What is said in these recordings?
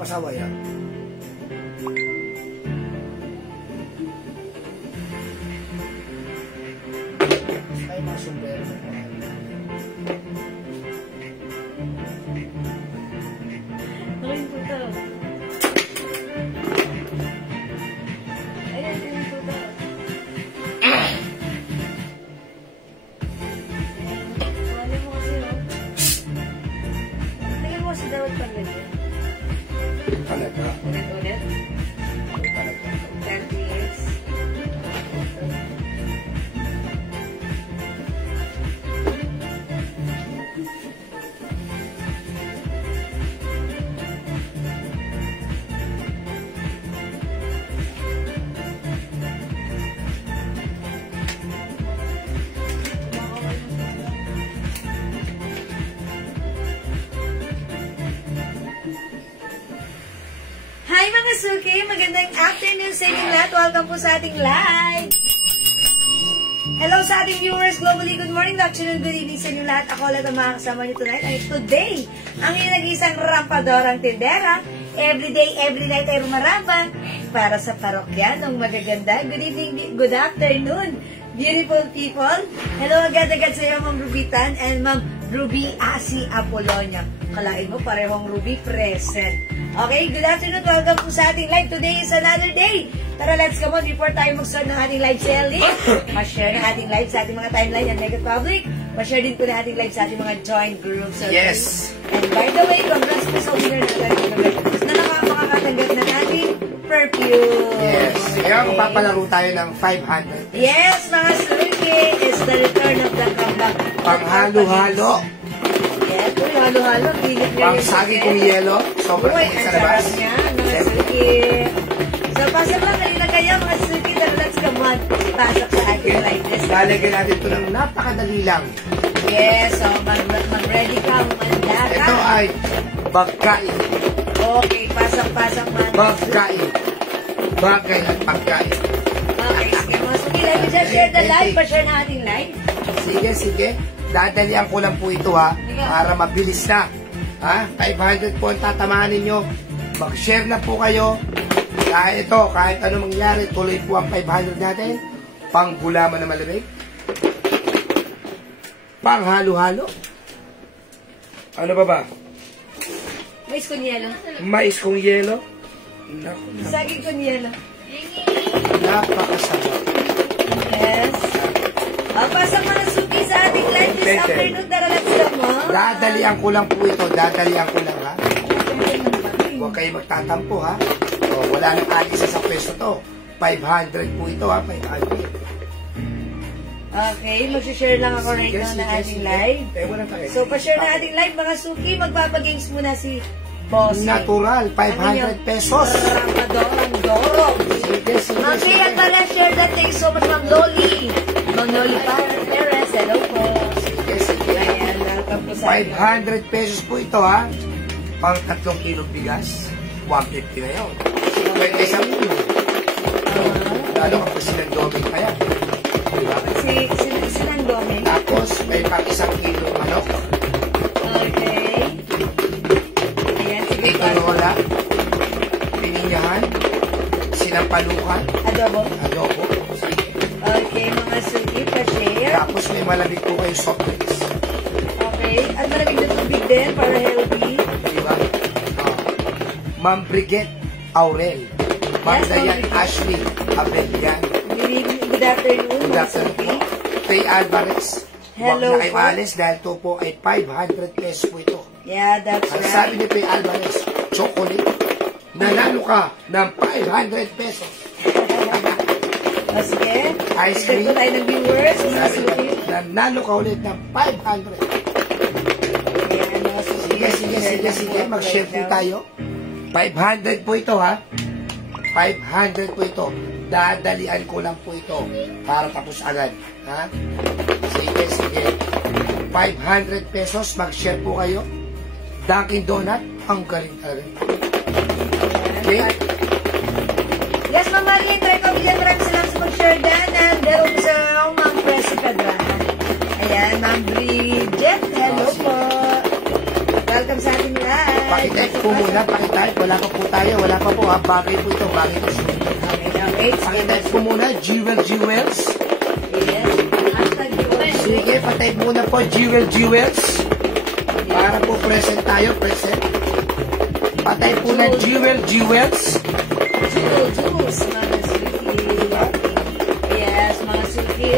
pasaway ha. Ay, mga sombrero na po. Ayan po ito. Ayan po ito. Wala mo kasi oh. Tingnan mo kasi dapat panlagyan. Talaga. Ulit-ulit. Talaga. 10 years. Hi mga suki! Magandang afternoon sa inyong lahat. Welcome po sa ating live. Hello sa ating viewers globally. Good morning, good afternoon, good evening sa inyong lahat. Ako ulit ang mga kasama niyo tonight. Ay today, ang inyong nag-isang rampadorang tindera. Everyday, every night ay rumaramba para sa parokyanong magaganda. Good evening, good afternoon, beautiful people. Hello agad-agad sa iyo, Ma'am Rubitan and Ma'am Ruby Asi Apolonia. Kalain mo, parehong Ruby present. Okay, good afternoon. Welcome po sa ating live. Today is another day. Tara, let's come on. Before tayo mag-start ng ating live selling, ma-share na ating live sa ating mga timeline and Mega Public. Ma-share din po na ating live sa ating mga joint groups. Okay? Yes. And by the way, congrats po sa winner natin na makakatanggap ng ating perfume. Yes. Kaya magpapalaro tayo ng 500. Yes, mga suki, it's the return of the comeback. Panghalo-halo. Yes, uy, halo-halo. Pang saging kong yelo. Sobrang uy, sa ang labas. sarap niya, mga suki. So, pasok lang kanina kayo, mga suki. Let's come on. Pasok sa ating live this. Lalagyan natin ito ng napakadali lang. Yes, so mag-ready ka, umanda ka. Ito ay pagkain. Okay, pasok-pasok mga Pagkain. Bagay at pagkain. Okay, sige mga suki. Let me just share the live. Pa-share na ating live. Sige, sige. Dadalian ko lang po ito ha. Para mabilis na. Ha? 500 po ang tatamaan ninyo. Mag-share na po kayo. Kahit ito, kahit ano mangyari, tuloy po ang 500 natin. Panggulaman na malamig. Panghalo-halo. Ano ba ba? Mais con yelo. Mais kong yelo. Naku, Saging con yelo. napakasarap. Yes. Pasok mga suki sa ating live this Tete. afternoon. Tara, let's go. Dadalian ko lang po ito. Dadalian ko lang ha. Huwag kayo magtatampo ha. O, wala nang alisa sa pwesto to. 500 po ito ha. 500. Okay, mag-share lang ako right now na ating live. So, pa-share na ating live mga suki. Magpapagames muna si Boss. Natural. 500 pesos. Rampadorang Doro. Sige, sige, Okay, sige. at para share that, thank you so much, Ma'am Loli. Ma'am Loli Perez, hello po. Sige, sige. Ayan, welcome po sa 500 pesos po ito ha. Pang 3 kilong bigas. 150 na yun. Pwede isang kilo. Lalo kapag sinandoming pa yan. Diba? Si Nandome. Tapos may pang 1 kilo manok. Okay. Ayan, sige pa. Tinola. Pininyahan. Sinampalukan. Adobo. Adobo. Sige. Okay, mga suki, pa-share. Tapos may malamig po kayo soft drinks. Okay, at maraming na tubig din para healthy. Diba? Ma'am Brigette Aurel. Ma'am Yes, Dayan Ma'am Ashley Abelian. Good afternoon, Good mga afternoon suki. po. Faye Alvarez. Huwag Hello na kayo po. maalis dahil ito po ay 500 pesos po ito. Yeah, that's Ang sabi right. ni Faye Alvarez, chocolate. Nanalo ka ng 500 pesos. O sige, Ice cream. ito tayo ng viewers, mga Sabi suki. niya, nanalo ka ulit ng 500. Ayan, mga suki. Sige, sige, sige, sige. Mag-share po tayo. 500 po ito ha. 500 po ito. Dadalian ko lang po ito para tapos agad. Ha? Sige, sige. 500 pesos. Mag-share po kayo. Dunkin' Donut. Ang galing talaga. Okay? Yes, Ma'am Marlene, try ko bigyan. Maraming salamat sa mag-share dan. And meron sa Ma'am Presi Pedrana. Ayan, Ma'am Bridget. Hello po. Welcome sa ating live. Pakita ko po muna, pakitype. Wala pa po tayo, wala pa po ha. Bagay po ito, bagay po. Okay. Pakitype po muna, Jewels. Yes. Hashtag Jewels. Sige, patype muna po, Jewels. Para po present tayo, present. Patype po na Jewels. Jewels, mga suki. Yes, mga suki.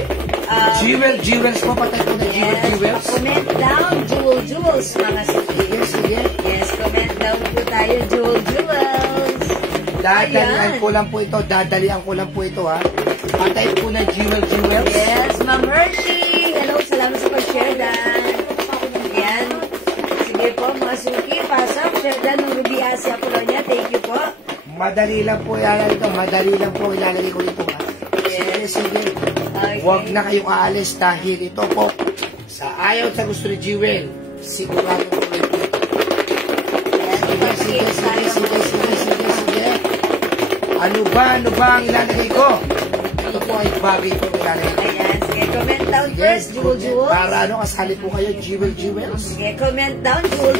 Jewels po, patype po na Jewels. Comment down, Jewels, mga suki. Sige. Yes, comment down po tayo, Jewels. Dadalian ko lang po ito, ha. Patype po na Jewels. Yes, Ma'am Hershey. Hello, salamat sa pag-share dan. Yan. Sige po, mga suki. Pasok, share dan ng Ruby Asia Polonia. Thank you po. Madali lang po ilalagay ko ito, ha. Sige. Okay. Huwag na kayong aalis dahil ito po sa ayaw sa gusto ni Jewel. Sigurado po ito. Sige. Ano ba ang ilalagay ko? Ito po ay bagay po ilalagay ko. Ayan, sige, comment down first, Jewels. Para kasali po kayo, Jewels. Sige, comment down, Jewels.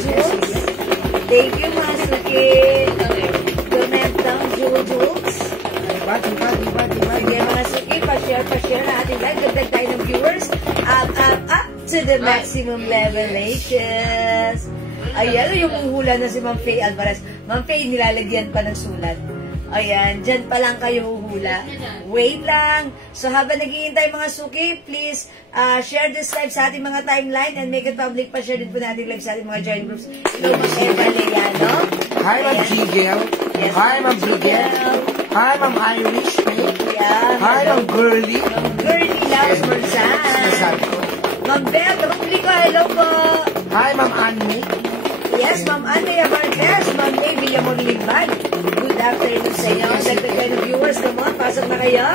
Thank you, mga suki. Comment down, Jewels. Diba? Sige, mga suki, pa-share na ating live. Dagdag tayo ng viewers. Up to the maximum levelations. Ayan, yung hula na si Ma'am Faye Alvarez. Ma'am Faye, nilalagyan pa ng sulat. Ayan, dyan pa lang kayo huhula. Wait lang. So habang naghihintay mga suki, please share this live sa ating mga timeline and make it public. Pa-share din po natin live sa ating mga join groups. Hello, Ma'am Eva Leano. Hi, Ma'am Jigel. Yes, Hi, Ma'am Jigel. Hi, Ma'am Irish. Yeah. Hi, Ma'am Girly. Ma'am Girly Laos Marzan. Ma'am Beth Rublico, hello po. Hi, Ma'am Annie. Yes, Ma'am Andrea Marquez, Ma'am May Villamor Limbad. Good afternoon sa inyo. Dagdag kayo ng viewers. Come on, pasok na kayo.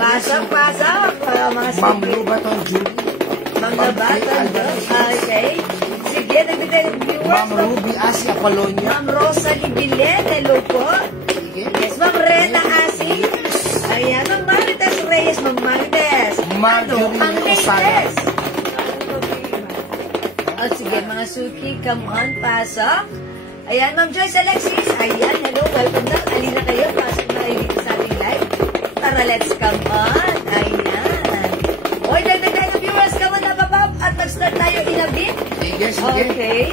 Pasok. Mga Ma'am suki. Lubaton Julie. Ma'am Labaton. Okay. Sige, dagdag kayo ng viewers. Ma'am Ruby Asia Polonia. Ma'am Rosa Libilet, hello po. Sige. Yes, Ma'am Rena Asi. Ayan, Ma'am Marites Reyes, Ma'am Marites. Marjorie Ang Osana. latest? Oh, sige, mga suki, come on, pasok. Ayan, Ma'am Joyce Alexis. Ayan, hello, welcome na. Alina kayo, pasok na kayo dito sa ating live. Tara, let's come on. Ayan. Oy, dagdag tayo ng viewers, come on, napapap. At mag-start tayo in a bit. Sige. Okay.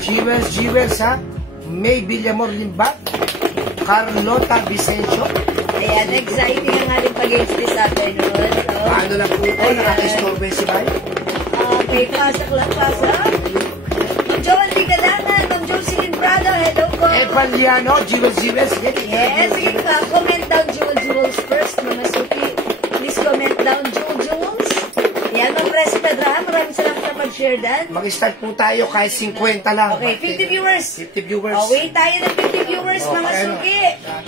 Jewels, ha? May Villamor Limbat. Carlota Vicencio. Ayan, exciting ang ating pag-games this afternoon. So, Paano lang po ito? ayan. Nakaka-store si Bay? Okay, pasok lang, pasok. Ma'am Joan Ligalangan, Ma'am Jocelyn Prado, hello po. Evaliano, Jewels. Yes, sige ka. Comment down Jewels first, mga suki. Please comment down Jewels. Yan, Ma'am Presi Pedrahan, maraming salamat sa pag-share dan. Mag-start po tayo kahit 50 lang. Okay, 50 viewers. 50 viewers. Oh, wait tayo ng 50 viewers, mga suki.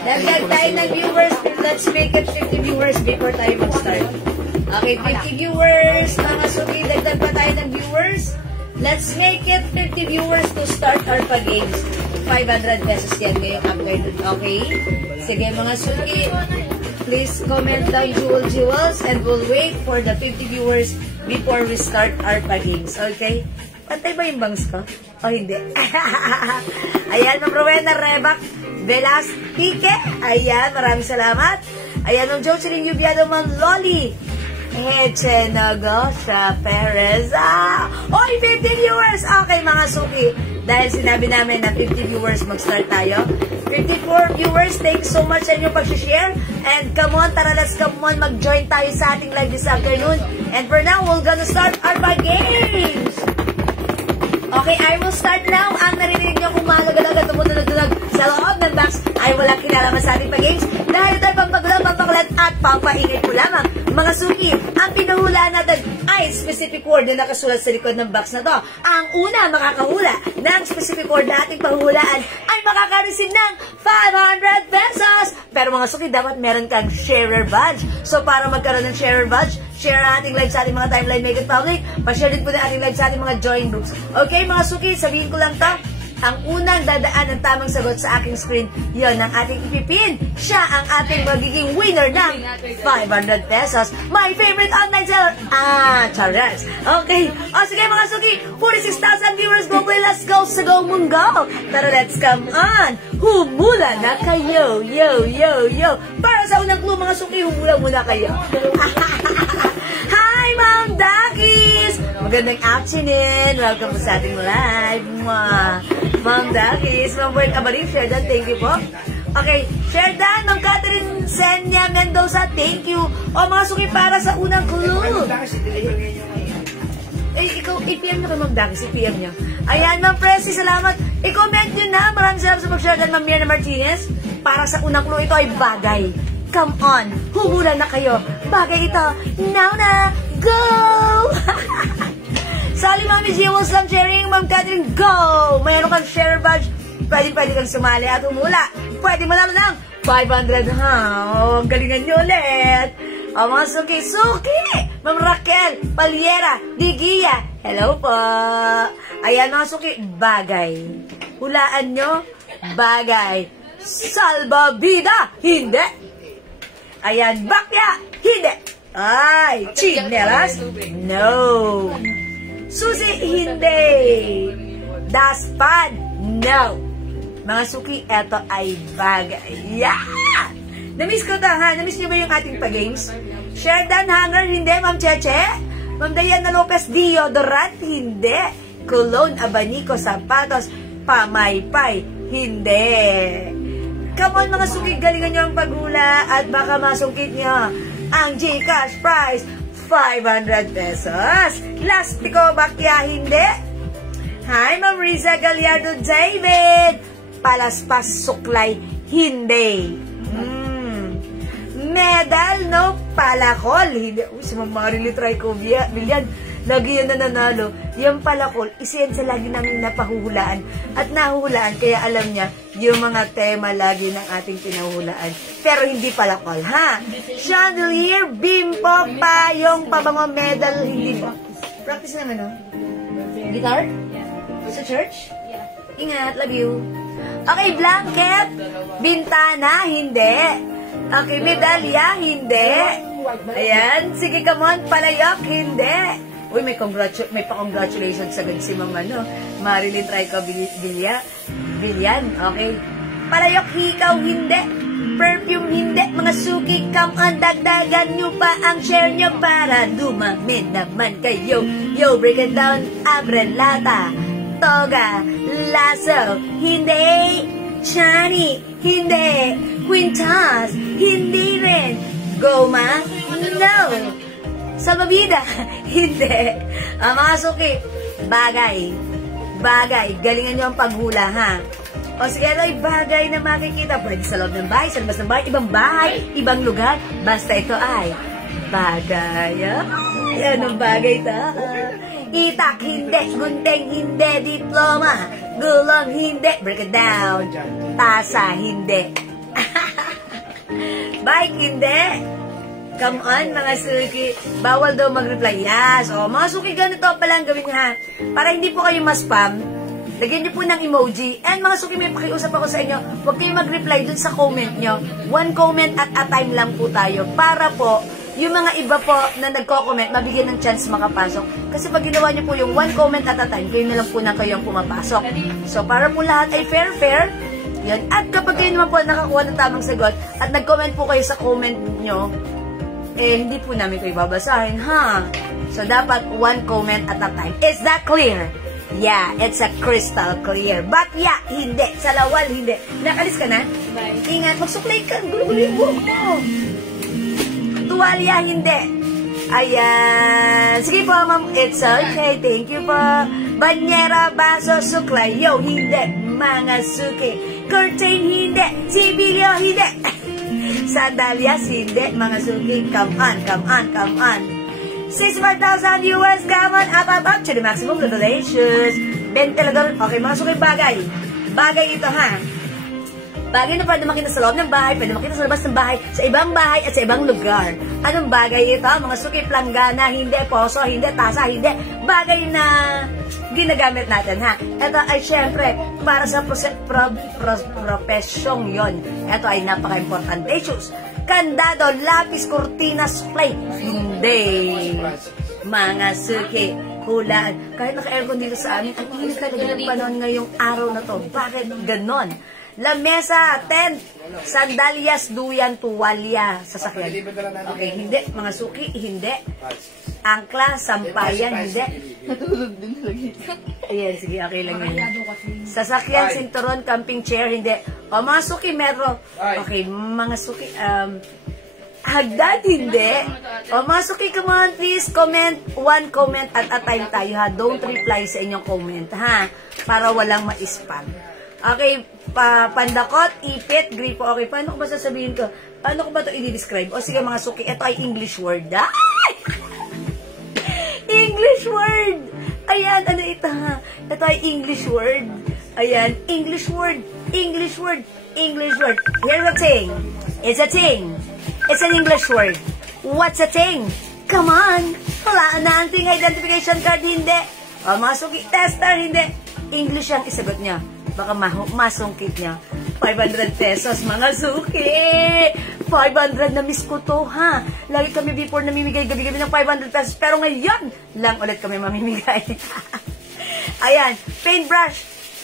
Dagdag tayo ng viewers. Let's make it 50 viewers before tayo mag-start. Okay, 50 viewers, mga suki. Dagdag pa tayo ng viewers. Let's make it 50 viewers to start our pag-games. 500 pesos yan ngayong upgrade. Okay? Sige, mga suki. Please comment down Jewels and we'll wait for the 50 viewers before we start our pag-games. Okay? Pantay ba yung bangs ko? O hindi? Ayan, Ma'am Rowena Rebac Velastique. Ayan, maraming salamat. Ayan, Ma'am Jocelyn Yubiado, Ma'am Loli Echenagosha Perez. Oy, 50 viewers! Okay, mga suki. Dahil sinabi namin na 50 viewers, mag-start tayo. 54 viewers, thank you so much sa inyong pag-share. And come on, tara, let's come on, mag-join tayo sa ating live this afternoon. And for now, we're gonna start our games. Okay, I will start now. Ang narinig nyo kung mahalaga-laga tumutunog-tunog sa loob ng box ay walang kinalaman sa ating pag-games. Dahil ito'y pampagulang, pampakulat at pampaingay po lamang. Mga suki, ang pinuhulaan natin ay specific word na nakasulat sa likod ng box na to. Ang una makakahula ng specific word na ating pahuhulaan ay makaka-receive ng 500 pesos. Pero mga suki, dapat meron kang sharer badge. So para magkaroon ng sharer badge, share ang ating live sa ating mga timeline, make it public. Pa-share din po na ating live sa ating mga join groups. Okay mga suki, sabihin ko lang to. Ang unang dadaan ng tamang sagot sa aking screen, yon ang ating ipipin. Siya ang ating magiging winner ng 500 pesos. My favorite online seller, Charas. Okay. O sige mga suki, 46,000 viewers globally. Let's go sa Go Mungo. Tara, let's come on. Humula na kayo. Yo, yo, yo. Para sa unang clue mga suki, humula muna kayo. Hi, Ma'am Dakis! Magandang afternoon. Welcome po sa ating live. Ma'am Dakis, Ma'am Word Abarin, Sherdan, thank you po. Okay, Sherdan, Ma'am Catherine Senya Mendoza, thank you. O mga suki para sa unang clue. Ikaw, i-PM nyo kay Ma'am Dakis, i-PM nyo. Ayan, Ma'am Presi, salamat. I-comment nyo na. Maraming salamat sa pag-Sherdan, Ma'am Mirna Martinez. Para sa unang clue, ito ay bagay. Come on, humula na kayo. Bagay ito. Now na, go! Sali, Mami G, was lang sharing. Ma'am Catherine, go! Mayroon kang share badge. Pwede kang sumali at humula. Pwede manalo ng 500, ha? Oh, galingan nyo ulit. O, mga suki. Ma'am Raquel, Paliera, Digia. Hello po. Ayan, mga suki. Bagay. Hulaan nyo. Bagay. Salbabida. Hindi. Ayan, bakya. Hindi. Ay, chinelas. No. Susi. Hindi. Daspan. No. Mga suki, eto ay bagay. Yeah! Namiss ko ta, ha? Namiss nyo ba yung ating pa-games? Sherdan Hanger, hindi. Ma'am Cheche? Ma'am Diana Lopez, deodorant, hindi. Cologne, abanico, sapatos, pamaypay, hindi. Come on, mga suki, galingan nyo ang paghula at baka masungkit nyo ang GCash prize, 500 pesos. Lastiko, bakya, hindi. Hi, Ma'am Riza Gallardo David. Palaspas, suklay, hindi. Medal, no? Palakol, hindi. Si Ma'am Marilyn Trico Bilyan, lagi yan na nanalo. Yung palakol, isa yan sa lagi namin napahuhulaan. At nahuhulaan, kaya alam niya, yung mga tema lagi ng ating pinahuhulaan. Pero hindi palakol, ha? Chandelier, bimpo, payong, pabango, medal, hindi po. Practice naman, no? Guitar? Sa church? Ingat, love you. Okay, blanket, bintana, hindi. Okay, medalya, hindi. Ayan, sige, come on, palayok, hindi. Uy, may pa-congratulations sa si Mama, no? Marilyn Trico Bilyan, okay. Palayok, hikaw, hindi. Perfume, hindi. Mga suki, come on, dagdagan nyo pa ang share nyo para dumami naman kayo. Yo, break it down, abrelata. Toga, lasso, hindi. Chani, hindi. Quintas, hindi rin. Goma, no. Salbabida, hindi. Mga suki, bagay. Bagay, galingan nyo ang paghula, ha? O sige, ito ay bagay na makikita. Pwede sa loob ng bahay, sa labas ng bahay, ibang bahay, ibang lugar. Basta ito ay bagay. Ay, anong bagay ito? Itak, hindi. Gunting, hindi. Diploma. Gulong, hindi. Break it down. Tasa, hindi. Bike, hindi. Come on, mga suki. Bawal daw mag-reply. Yes. O, mga suki, ganito pala ang gawin niya, ha? Para hindi po kayo ma-spam, lagyan niyo po ng emoji. And mga suki, may pakiusap ako sa inyo, huwag kayo mag-reply dun sa comment nyo. One comment at a time lang po tayo. Para po, yung mga iba po na nagko-comment, mabigyan ng chance makapasok. Kasi pag ginawa niyo po yung one comment at a time, kayo na lang po na kayo ang pumapasok. So, para po lahat ay fair, yan. At kapag kayo naman po nakakuha ng tamang sagot, at nag-comment po kayo sa comment nyo, hindi po namin kayo babasahin, ha? So, dapat one comment at a time. Is that clear? Yeah, it's a crystal clear. But yeah, hindi. Sa lawal, hindi. Nakalis ka na? Bye. Ingat, magsuklay ka. Gulo-gulo yung buhok mo. Tuwalya, hindi. Ayan. Sige po, ma'am. It's okay. Thank you po. Banyera, baso, suklay. Yo, hindi. Mga suki. Curtain, hindi. Sibilyo, hindi. Sandalyas, hindi. Mga suki. Come on. 64,000 viewers. Come on. Up to the maximum revelations. Ventilador. Okay, mga suki, bagay. Bagay ito, ha? Bagay na pwede makita sa loob ng bahay, pwede makita sa labas ng bahay, sa ibang bahay at sa ibang lugar. Anong bagay ito? Mga suki, planggana, hindi, poso, hindi, tasa, hindi. Bagay na ginagamit natin, ha? Ito ay syempre para sa profesyong yon. Ito ay napaka-importante. Shoes, kandado, lapis, cortinas, plate. Hindi. Mga suki, hulaan. Kahit naka-aircon dito sa amin, ang init talaga ng panahon ngayong araw na to. Bakit ganon? Lamesa, tent, sandalias, duyan, tuwalya, sasakyan. Okay, hindi. Mga suki, hindi. Angkla, sampayan, hindi. Natulog din lagi. Ayan, sige, okay lang yan. Sasakyan, sinturon, camping chair, hindi. O, mga suki, metro. Okay, mga suki, hagdan, hindi. O, mga suki, come on, please, comment. One comment at a time tayo, ha. Don't reply sa inyong comment, ha. Para walang ma-spam. Okay, pandakot, ipit, gripo. Okay, paano ko ba sasabihin ko? Paano ko ba ito i-describe? O, sige, mga suki, ito ay English word, ha. English word! Ayan, ano ito ha? Ito ay English word. Ayan, English word, English word, English word. Here's a thing. It's a thing. It's an English word. What's a thing? Come on! Wala na ang thing identification card, hindi. O, masuki tester, hindi. English ang isagot niya. Baka masungkit niya. 500 pesos, mga suki! 500 na miss ko to, ha? Lagi kami before namimigay gabi-gabi ng 500 pesos, pero ngayon lang ulit kami mamimigay. Ayan, paintbrush,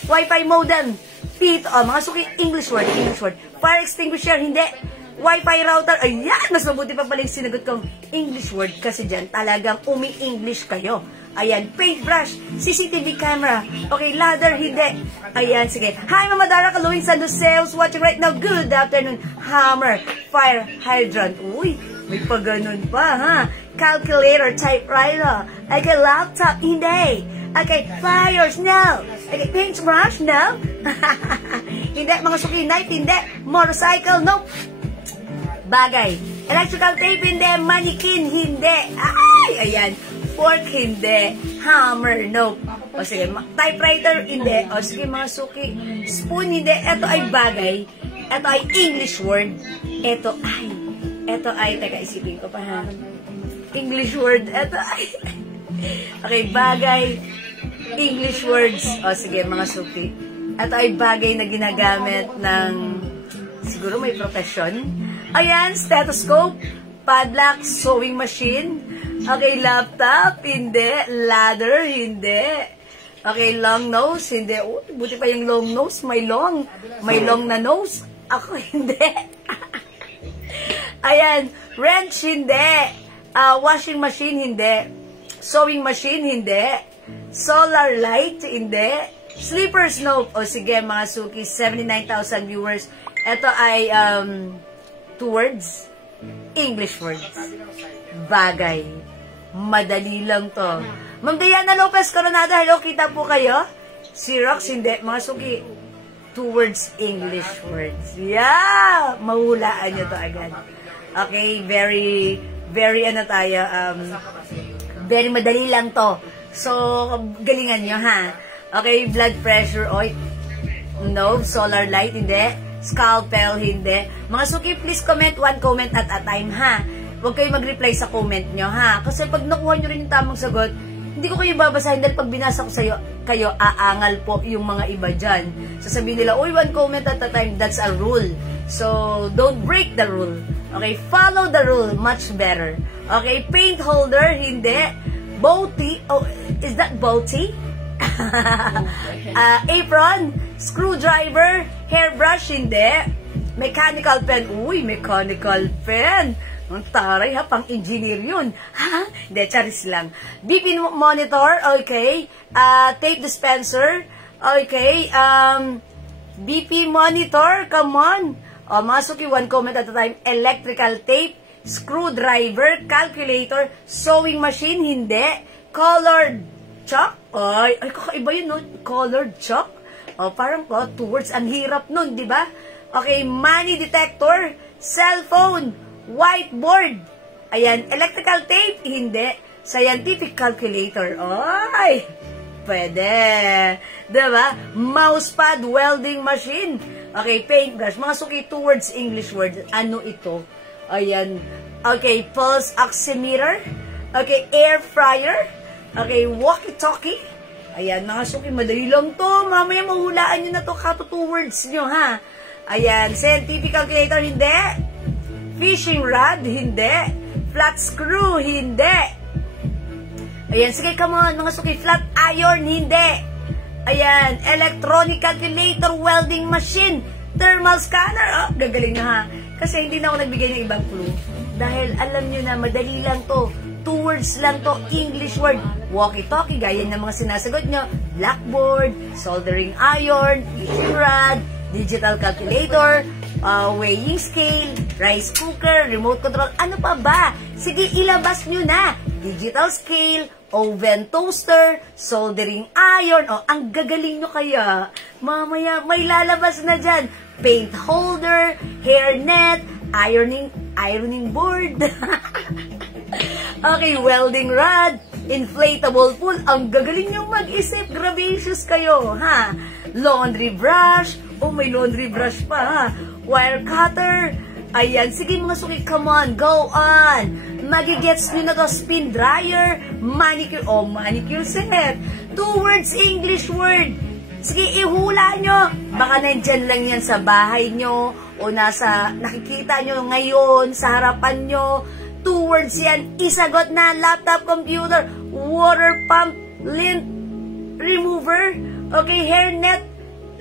Wi-Fi modem, Pito, mga suki, English word, English word. Fire extinguisher, hindi. Wi-Fi router, ayan, mas mabuti pa pala yung sinagot kong English word kasi dyan talagang umi-English kayo. Ayan, paintbrush, CCTV camera. Okay, ladder, hindi. Ayan, sige. Hi, Mama Dara Kaluin San Jose, who's watching right now. Good afternoon. Hammer, fire hydrant. Uy, may pa ganun pa, ha? Calculator, typewriter. Okay, laptop, hindi. Okay, flyers, no. Okay, paintbrush, no. Hindi, mga suki, knife, hindi. Motorcycle, no. Bagay. Electrical tape, hindi. Mannequin, hindi. Ay, ayan. Fork, hindi. Hammer, no. O sige, typewriter, hindi. O sige, mga suki. Spoon, hindi. Ito ay bagay. Ito ay English word. Ito ay, teka, isipin ko pa ha. English word. Ito ay, okay, bagay. English words. O sige, mga suki. Ito ay bagay na ginagamit ng, siguro may profession. Ayan, stethoscope, padlock, sewing machine. Okay, laptop, hindi. Ladder, hindi. Okay, long nose, hindi. Oh, buti pa yung long nose, may long na nose. Ako, hindi. Ayan, wrench, hindi. Washing machine, hindi. Sewing machine, hindi. Solar light, hindi. Slippers, no. O sige, mga suki, 79,000 viewers. Ito ay, 2 words. English words. Bagay. Madali lang to. Ma'am Diana Lopez Coronado, hello, kita po kayo? Xerox, hindi. Mga suki, 2 words, English words. Yeah! Mahulaan nyo to agad. Okay, very, ano tayo, very madali lang to. So, galingan nyo, ha? Okay, blood pressure, oy. No, solar light, hindi. Scalpel, hindi. Mga suki, please comment, 1 comment at a time, ha? Huwag kayo mag-reply sa comment nyo, ha? Kasi pag nakuha nyo rin yung tamang sagot, hindi ko kayo babasahin dahil pag binasa ko sa'yo, kayo, aangal po yung mga iba dyan. Sasabihin nila, uy, 1 comment at a time, that's a rule. So, don't break the rule. Okay, follow the rule, much better. Okay, paint holder, hindi. Boaty, oh, is that boaty? Apron, screwdriver, hairbrush, hindi. Mechanical pen, uy, mechanical pen. Ang taray ha, pang engineer yun. Ha? Hindi, charis lang. BP monitor, okay. Tape dispenser, okay. BP monitor, come on. O, masuki, 1 comment at a time. Electrical tape, screwdriver, calculator, sewing machine, hindi. Colored chalk, ay kakaiba yun, no? Colored chalk. O, parang 2 words, ang hirap nun, di ba? Okay, money detector, cellphone, whiteboard. Ayan, electrical tape, hindi. Scientific calculator. Ay, pwede. Diba? Mousepad, welding machine. Okay, paintbrush. Mga suki, 2 words, English words. Ano ito? Ayan. Okay, pulse oximeter. Okay, air fryer. Okay, walkie-talkie. Ayan, mga suki, madali lang to. Mamaya mahulaan nyo na to. Kato 2 words nyo, ha? Ayan, scientific calculator, hindi. Fishing rod, hindi. Flat screw, hindi. Ayan, sige, come on, mga suki. Flat iron, hindi. Ayan, electronic calculator, welding machine, thermal scanner. Oh, gagaling na ha. Kasi hindi na ako nagbigay ng ibang clue. Dahil alam nyo na, madali lang to. 2 words lang to, English word. Walkie-talkie, gaya ng mga sinasagot nyo. Blackboard, soldering iron, fishing rod, digital calculator, weighing scale, rice cooker, remote control. Ano pa ba? Sige, ilabas nyo na. Digital scale, oven toaster, soldering iron. Oh, ang gagaling nyo kaya. Mamaya, may lalabas na dyan. Paint holder, hairnet, ironing board. Okay, welding rod, inflatable pool. Ang gagaling nyo mag-isip. Gracious kayo, ha? Laundry brush. Oh, may laundry brush pa, ha? Wire cutter. Ayan, sige mga suki, come on, go on. Magigets nyo na to, spin dryer, manicure, oh, manicure set. 2 words, English word. Sige, ihula nyo. Baka nandyan lang yan sa bahay nyo, o nakikita nyo ngayon, sa harapan nyo. 2 words yan, isagot na. Laptop, computer, water pump, lint remover, okay, hairnet,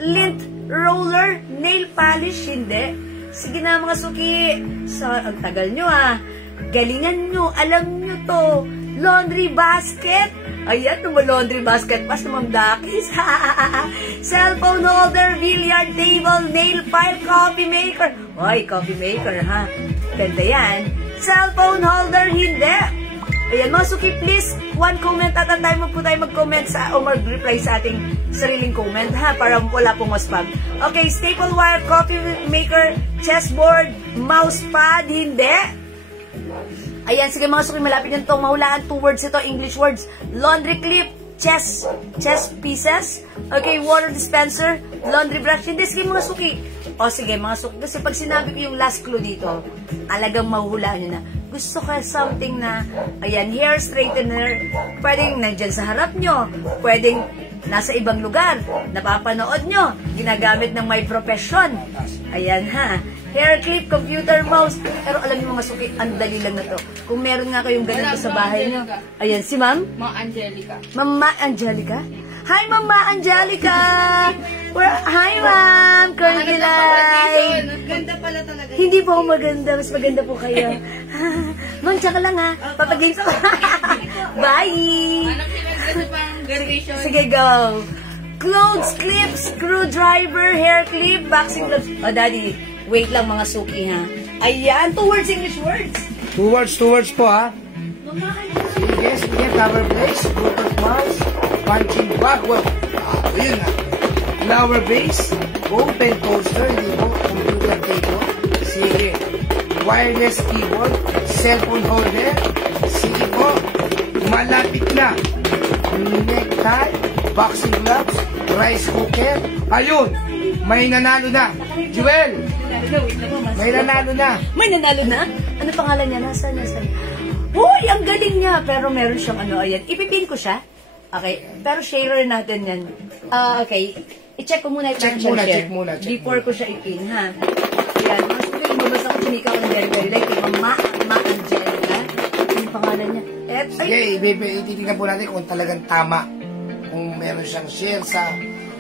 lint roller, nail polish, hindi. Sige na mga suki. So, ang tagal nyo ha. Galingan nyo. Alam nyo to. Laundry basket. Ayan, laundry basket pa sa mamdakis. Cellphone holder, billiard table, nail file, coffee maker. Oy, coffee maker ha. Ganda yan. Cellphone holder, hindi. Ayan, mga suki, please, 1 comment at a time po tayo mag-comment o mag-reply sa ating sariling comment, ha? Para wala pong spam. Okay, staple wire, coffee maker, chessboard, mousepad, hindi. Ayan, sige mga suki, malapit yan itong mahulaan. 2 words ito, English words. Laundry clip, chess pieces. Okay, water dispenser, laundry brush, hindi. Sige mga suki. O sige, mga suki, kasi pag sinabi ko yung last clue dito, alagang mahuhulaan nyo na. Gusto ka something na, ayan, hair straightener, pwedeng nandyan sa harap nyo, pwedeng nasa ibang lugar, napapanood nyo, ginagamit ng may profession. Ayan ha, hair clip, computer, mouse. Pero alam nyo mga suki, ang dali lang na to. Kung meron nga kayong ganito sa bahay nyo. Ayan, si ma'am? Ma Angelica. Mama Angelica? Hi, Mama Angelica! Hi, Ma'am! Cornelay! Ganda pala talaga. Hindi po ako maganda. Mas maganda po kayo. Ma'am, tsaka lang ha. Papagames ako. Bye! Anak sila pang graduation. Sige, go! Clothes clip, screwdriver, hair clip, boxing gloves. Oh, Daddy, wait lang mga suki ha. Ayan, 2 words, English words. 2 words po ha. Yes, cover place, Bluetooth mouse, punching bag, ayun na. Flower base, open toaster, hindi po, computer table, sige. Wireless keyboard, cellphone holder, sige po, malapit na. Necktie, boxing gloves, rice cooker, ayun, may nanalo na. Jewel, may nanalo na. May nanalo na? Ano pangalan niya? Nasaan? Uy, ang galing niya. Pero meron siyang ayan. Ipipin ko siya. Okay. Pero sharer natin yan. Okay. I-check ko muna. Check muna. Before ko siya ipin, ha? Ayan. Mas ko yung mabasa ko sinika ko ng very like kay Mama Angelica. Ano pangalan niya? Sige, ititignan po natin kung talagang tama. Kung meron siyang share sa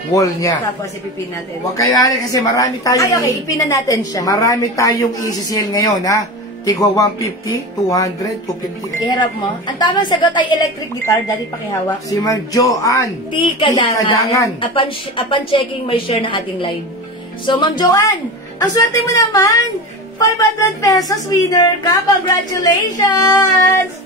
wall niya. Tapos ipipin natin. Huwag kayo kasi marami tayong... Ay, okay. Ipin na natin siya. Marami tayong isi-sale ngayon, ha? Tigwa 150, 200, 250. Iharap mo. Ang tamang sagot ay electric guitar. Dali pakihawak. Si Ma'am Joanne. Tikadangan. Upon checking, may share na ating live. So, Ma'am Joanne, ang swerte mo naman. 500 pesos winner ka. Congratulations!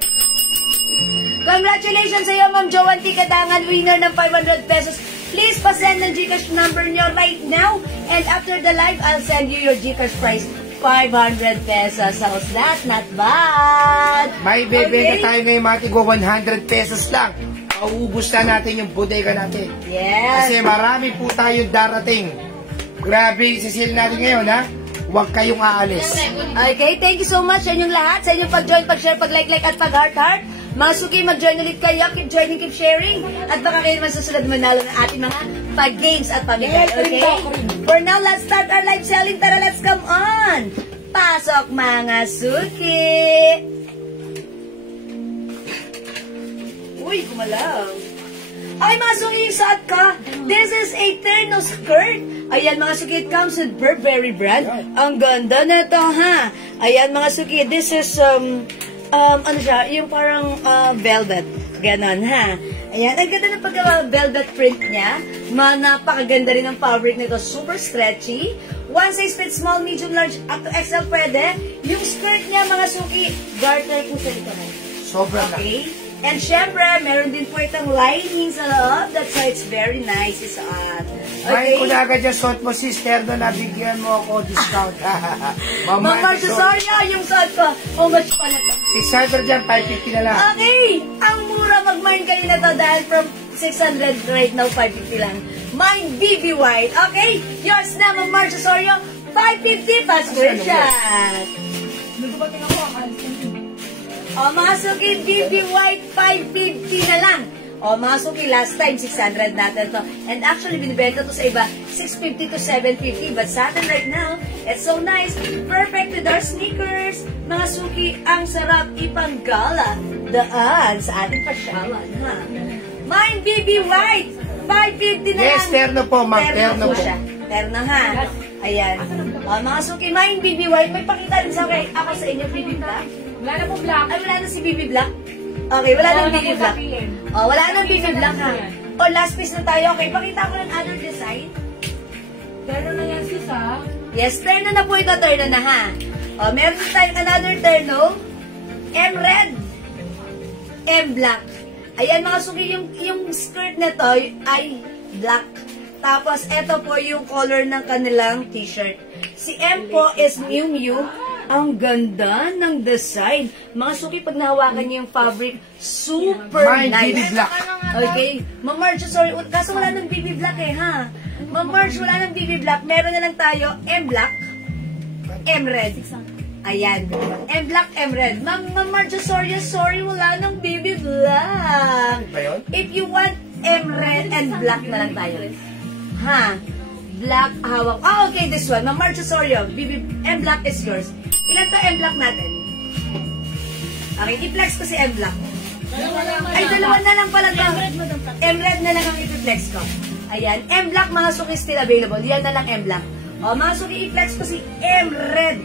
Congratulations sa iyo, Ma'am Joanne Tikadangan, winner ng 500 pesos. Please pasend ng Gcash number nyo right now. And after the live, I'll send you your Gcash prize. 500 pesos. How's that? Not bad. May bebenta tayo ngayon mga tigwa 100 pesos lang. Mauubos na natin yung bodega natin. Yes. Kasi marami po tayong darating. Grabe, sisili natin ngayon, ha? Huwag kayong aalis. Okay, thank you so much sa inyong lahat. Sa inyong pag-join, pag-share, pag-like at pag-heart-heart. Mga suki, mag-join ulit kayo. Keep joining, keep sharing. At baka kayo naman susunod manalo ng ating mga pag-games at pamigay. Okay? For now, let's start our live selling. Tara, let's come on! Pasok mga suki! Uy, Uy, gumalaw. Ay, mga suki, yung suot ko. This is a terno skirt. Ayan, mga suki, it comes with Burberry brand. Ang ganda na to, ha? Ayan, mga suki, this is, ano siya, yung parang velvet. Ganon, ha? Ayan, ang ganda ng pagka-velvet print niya. Napakaganda rin ang fabric nito. Super stretchy. One size fits small, medium, large, up to XL pwede. Yung skirt niya, mga suki, garter po sa ito. Sobrang Okay? And syempre, meron din po itong lining sa loob. That's why it's very nice isuot. Main ko Okay? na agad yung suot mo, sister, na nabigyan mo ako discount. Ma'am Marjosoria, yung suot ko. Oh, much pala to. 600 dyan, 550 na lang. Okay! Ang mura mag-mine kayo na to dahil from 600 right now, 550 lang. Mine BB White. Okay? Yours na, Ma'am Marjosoria. 550 pa screenshot. O, mga suki, BB White, 550 na lang. O, mga suki, last time, 600 natin to. And actually, binibenta to sa iba, 650 to 750. But sa atin right now, it's so nice. Perfect with our sneakers. Mga suki, ang sarap ipanggala. Daan sa ating pasyalan, ha? Mine, BB White, 550 na Yes, lang. terno po, ma'am, terno po. siya. Terno, ha? Ayan. O, mga suki, mine, BB White, may pakita rin sa ako sa inyo, BB Black. Wala na po black. Ay, wala na si BB Black? Okay, wala na BB Black. Oh, wala na BB Black, ha? O, last piece na tayo. Okay, pakita ko ng other design. Terno na yan sis ha. Yes, terno na po ito, terno na, ha? O, meron din tayong another terno. M-red. M-black. Ayan, mga suki, yung skirt na to ay black. Tapos, ito po yung color ng kanilang t-shirt. Si M po is Miu Miu. Ang ganda ng design. Mga suki, pag nahawakan niyo yung fabric, super Mine, nice. BB Black. Okay. Ma'am Marge, sorry. Kaso wala ng BB Black eh, ha? Ma'am Marge, wala ng BB Black. Meron na lang tayo M-black, M-red. Ayan. M-black, M-red. Ma'am Marge, sorry, wala ng BB Black. Ba yun? If you want M-red and black na lang tayo. Ha? Black, hawak. Ah, okay, this one. Ma'am Marge, sorry. M-black is yours. Ilan to M-black natin? Okay, i-flex ko si M-black. Ay, dalawa na lang pala to. M-red na lang ang i-flex ko. Ayan. M-black, mga suki still available. Yan na lang M-black. O, mga suki, i-flex ko si M-red.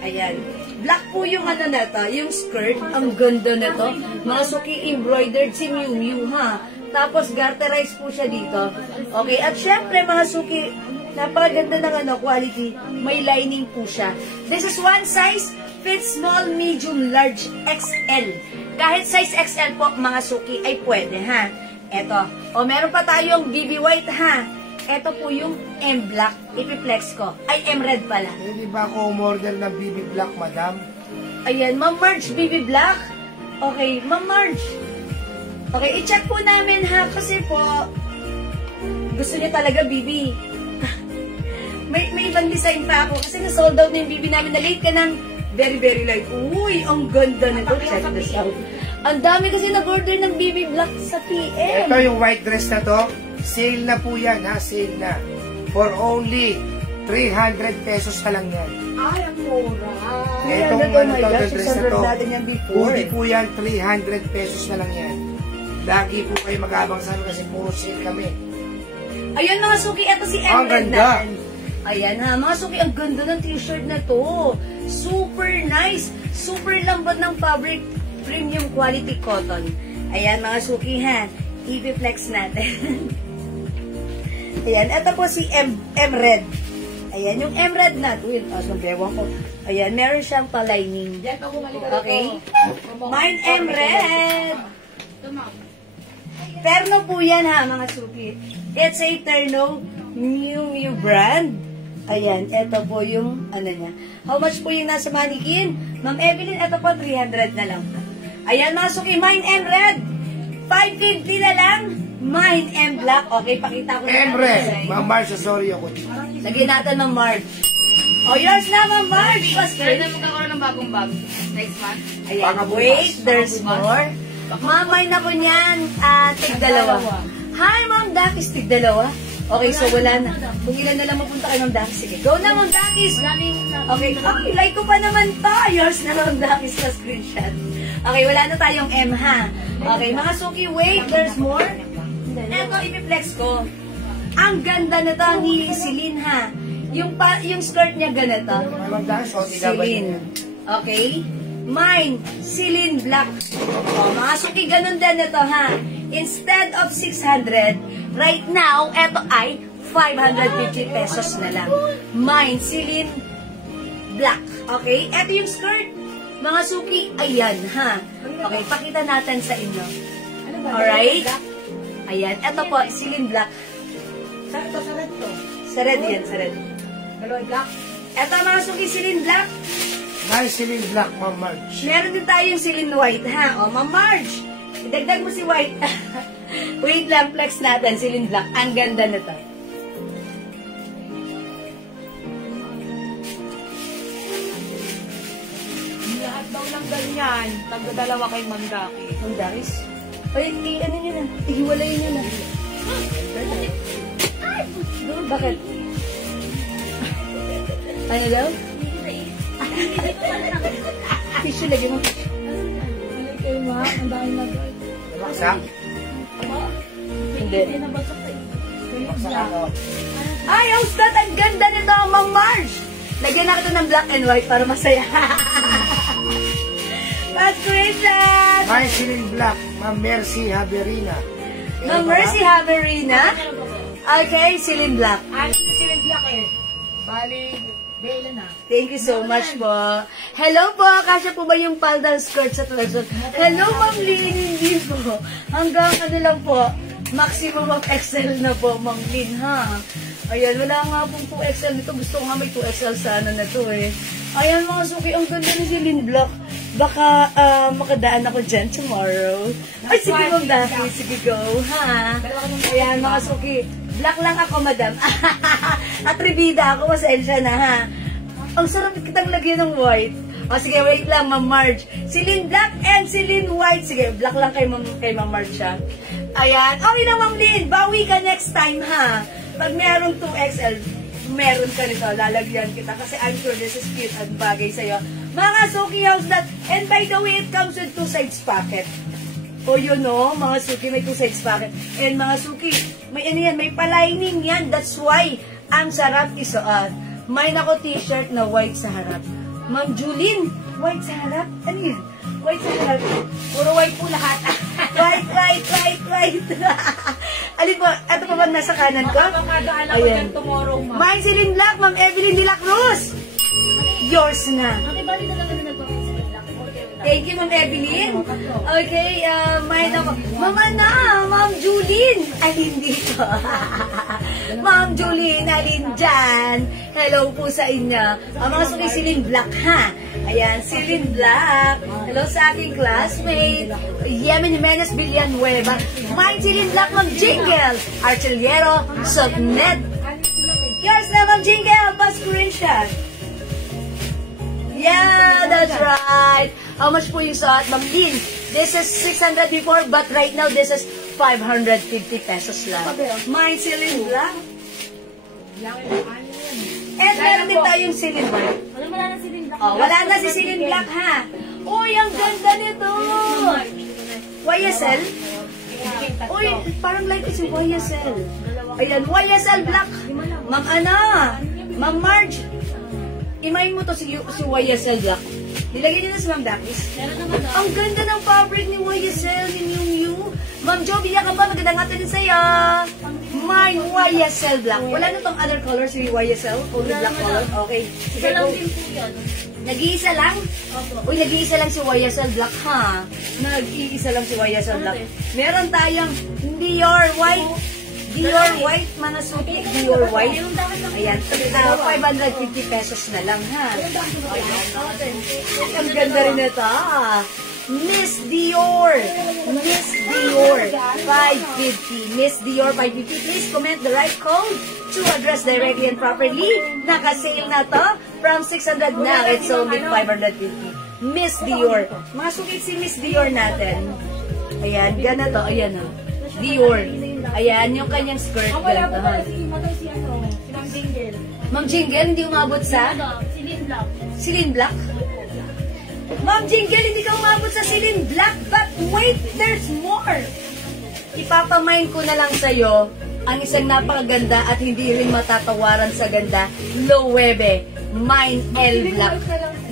Ayan. Black po yung ano na to, yung skirt. Ang ganda na to. Mga suki, embroidered si Miu Miu, ha? Tapos, garterized po siya dito. Okay, at syempre, mga suki, napakaganda ng quality. May lining po siya. This is one size, fits small, medium, large, XL. Kahit size XL po, mga suki, ay pwede, ha? Eto. O, meron pa tayong BB White, ha? Eto po yung M-black. Ipiplex ko. Ay, M-red pala. Hindi ba ako umorder ng BB Black, madam? Ayan, Ma'am Marge, BB Black. Okay, Ma'am Marge. Okay, i-check po namin, ha? Kasi po, gusto niya talaga BB. may ibang design pa ako. Kasi na-sold out na yung BB namin. Na-late ka ng very, very light. Uy, ang ganda nito. Check this out. Ang dami kasi nag-order ng BB Black sa PM. Ito yung white dress na to. Sale na po yan, ha? Sale na. For only 300 pesos na lang yan. Ay, ang mura. Itong Oh my to, gosh, dress na 600 to. natin yan before. Hoodie po yan, 300 pesos na lang yan. Lagi po kayo mag-abang sa amin kasi puro sale kami. Ayun mga suki, ito si Ang M-red ganda. natin. Ayan ha, mga suki, ang ganda ng t-shirt na to. Super nice. Super lambot ng fabric. Premium quality cotton. Ayan mga suki ha, i-flex natin. Ayan, ito po si M-red. Ayan, yung M-red na. Uy, ewan ko. Ayan, meron siyang pa-lining. Diyan pa bumalik ka Okay. dito. Mine M-red. Ito, ma'am. Terno po yan ha, mga suki. It's a Terno Miu Miu brand. Ayan, ito po yung, ano niya. How much po yung nasa mannequin? Ma'am Evelyn, ito po 300 na lang. Ayan, mga suki, mine M-red. 550 na lang. Mine M-black. Okay, pakita ko na. M-red. Ma'am Marcia, sorry ako. Lagyan natin ng March. O, yours na, Ma'am March. Sir, na magkakaroon ng bagong bag next month. Ayan, Pakabukas. wait, there's more. Mamay na ko niyan, tig-dalawa. Hi, Ma'am Dakis, tig-dalawa. Okay, so wala na. Kung ilan na lang mapunta kayo, Ma'am Dakis. Sige, go na, Ma'am Dakis. Okay, like ko pa naman to. Yours na, Ma'am Dakis, sa screenshot. Okay, wala na tayong M, ha? Okay, mga suki, wait, there's more. Eto, ipiplex ko. Ang ganda na to ni Celine, ha? Yung skirt niya ganito. Celine. Okay? Mine, Celine Black. O, mga suki, ganun din ito, ha? Instead of 600, right now, eto ay 550 pesos na lang. Mine, Celine Black. Okay? Eto yung skirt. Mga suki, ayan, ha? Okay, pakita natin sa inyo. Alright? Ayan, eto po, Celine Black. Saan ito? Sa red to? Sa red yan, sa red. Dalawang black? Eto mga suki, Celine Black. Nice Celine Black, Ma'am Marge. Meron din tayong Celine White, ha? O, Ma'am Marge, idagdag mo si White. Wait lang, flex natin, Celine Black. Ang ganda na to. Lahat daw ng ganyan. Tagdadalawa kay Mandaki. Ang daris. Ay, ano nyo na? Ihiwalayin nyo na. Bakit? Ano daw? Tissue, lagyan mo. Alay kayo ma, ang dami na ba? Baksak? Hindi. Baksak ako. Ay, Austat, ang ganda nito, Ma'am Marge. Lagyan na kita ng black and white para masaya. That's great, Dad. Nice Celine Black, Ma'am Mercy Haberina. Ma'am Mercy Haverina. Okay, Celine Black. Sila black eh. Bali, Bella na. Thank you so much po. Hello po, kasya po ba yung palda skirt sa collection? Hello, Ma'am Lynn, hindi po. Hanggang ano lang po, maximum of XL na po, Ma'am Lynn, ha? Ayan, wala nga pong 2XL dito. Gusto ko nga may 2XL sa ano na to eh. Ayan mga suki, ang ganda ni Celine Black. Baka makadaan ako dyan tomorrow. Ay, sige Ma'am Daphne, sige go, ha? Ayan mga suki, black lang ako, madam. Atribida ako, pasensya na, ha? Ang sarap kitang lagyan ng white. O sige, wait lang, Ma'am Marge. Celine Black and Celine White. Sige, black lang kay Ma'am Marge siya. Ayan. Okay na, Ma'am Lynn. Bawi ka next time, ha? Pag merong 2XL, meron ka nito. Lalagyan kita. Kasi I'm sure this is cute at bagay sa'yo. Mga Suki House that. And by the way, it comes with 2 sides pocket. O yun, no? Mga Suki, may 2 sides pocket. And mga Suki, may ano yan, may palining yan. That's why, ang sarap isuot. May nako t-shirt na white sa harap. Ma'am Julene, white sa harap? Ano yun? White sa harap. Puro white po lahat. White. Alin po, ito pa bang nasa kanan ko? Makakadaan ako dyan tomorrow, ma. Ma'am Celine Black, Ma'am Evelyn de la Cruz. Yours na. Okay, bali na lang na nagpapasok lang. Thank you, Ma'am Evelyn. Okay, may ako. Ma'am Ana, Ma'am Julene. Ay, hindi to. Ma'am Julene, alin dyan? Hello po sa inyo. Ang mga suki, Celine Black, ha? Ayan, Celine Black. Hello sa aking classmate. Yemen Jimenez Villanueva. Mine, Celine Black, Ma'am Jingle. Archeliero, Subnet. Yours na, Ma'am Jingle. Bus screenshot. Yeah, that's right. How much po yung suot, Ma'am Lynn? This is 600 before, but right now, this is 550 pesos lang. Mine, Celine Black. And meron din tayong Celine White. Wala na si Linda. Oh, wala na si Celine Black, ha? Uy, ang ganda nito! YSL? Uy, parang like it's YSL. Ayan, YSL Black. Ma'am Ana, Ma'am Marge, imayin mo to si YSL Black. Nilagay niyo na si Ma'am Dakis. Ang ganda ng fabric ni YSL, ni Miu Miu. Ma'am Jo, biyak ka ba? Magandang natin din sa'yo. Mine, YSL Black. Wala na tong other color si YSL? Only black color? Okay. Sige, go. Nag-iisa lang? Uy, nag-iisa lang si YSL Black, ha? Nag-iisa lang si YSL Black. Meron tayong Dior White. Dior White, mga suki. Dior White. Ayan. 550 pesos na lang, ha? Ang ganda rin ito, Miss Dior. Miss Dior. 550. Miss Dior 550. Please comment the right code to address directly and properly. Naka-sale na to. From 600 now, it's only 550. Miss Dior. Mga sukit si Miss Dior natin. Ayan, ganito. Ayan, Dior. Ayan, yung kanyang skirt. Wala Ganito, po pala si Ma'am Jingle. Ma'am Jingle, hindi umabot sa Celine Black. Celine Black. Ma'am Jingle, hindi ka umabot sa Celine Black, but wait, there's more. Ipapamain ko na lang sa'yo ang isang napakaganda at hindi rin matatawaran sa ganda, Loewe, Mine L Black.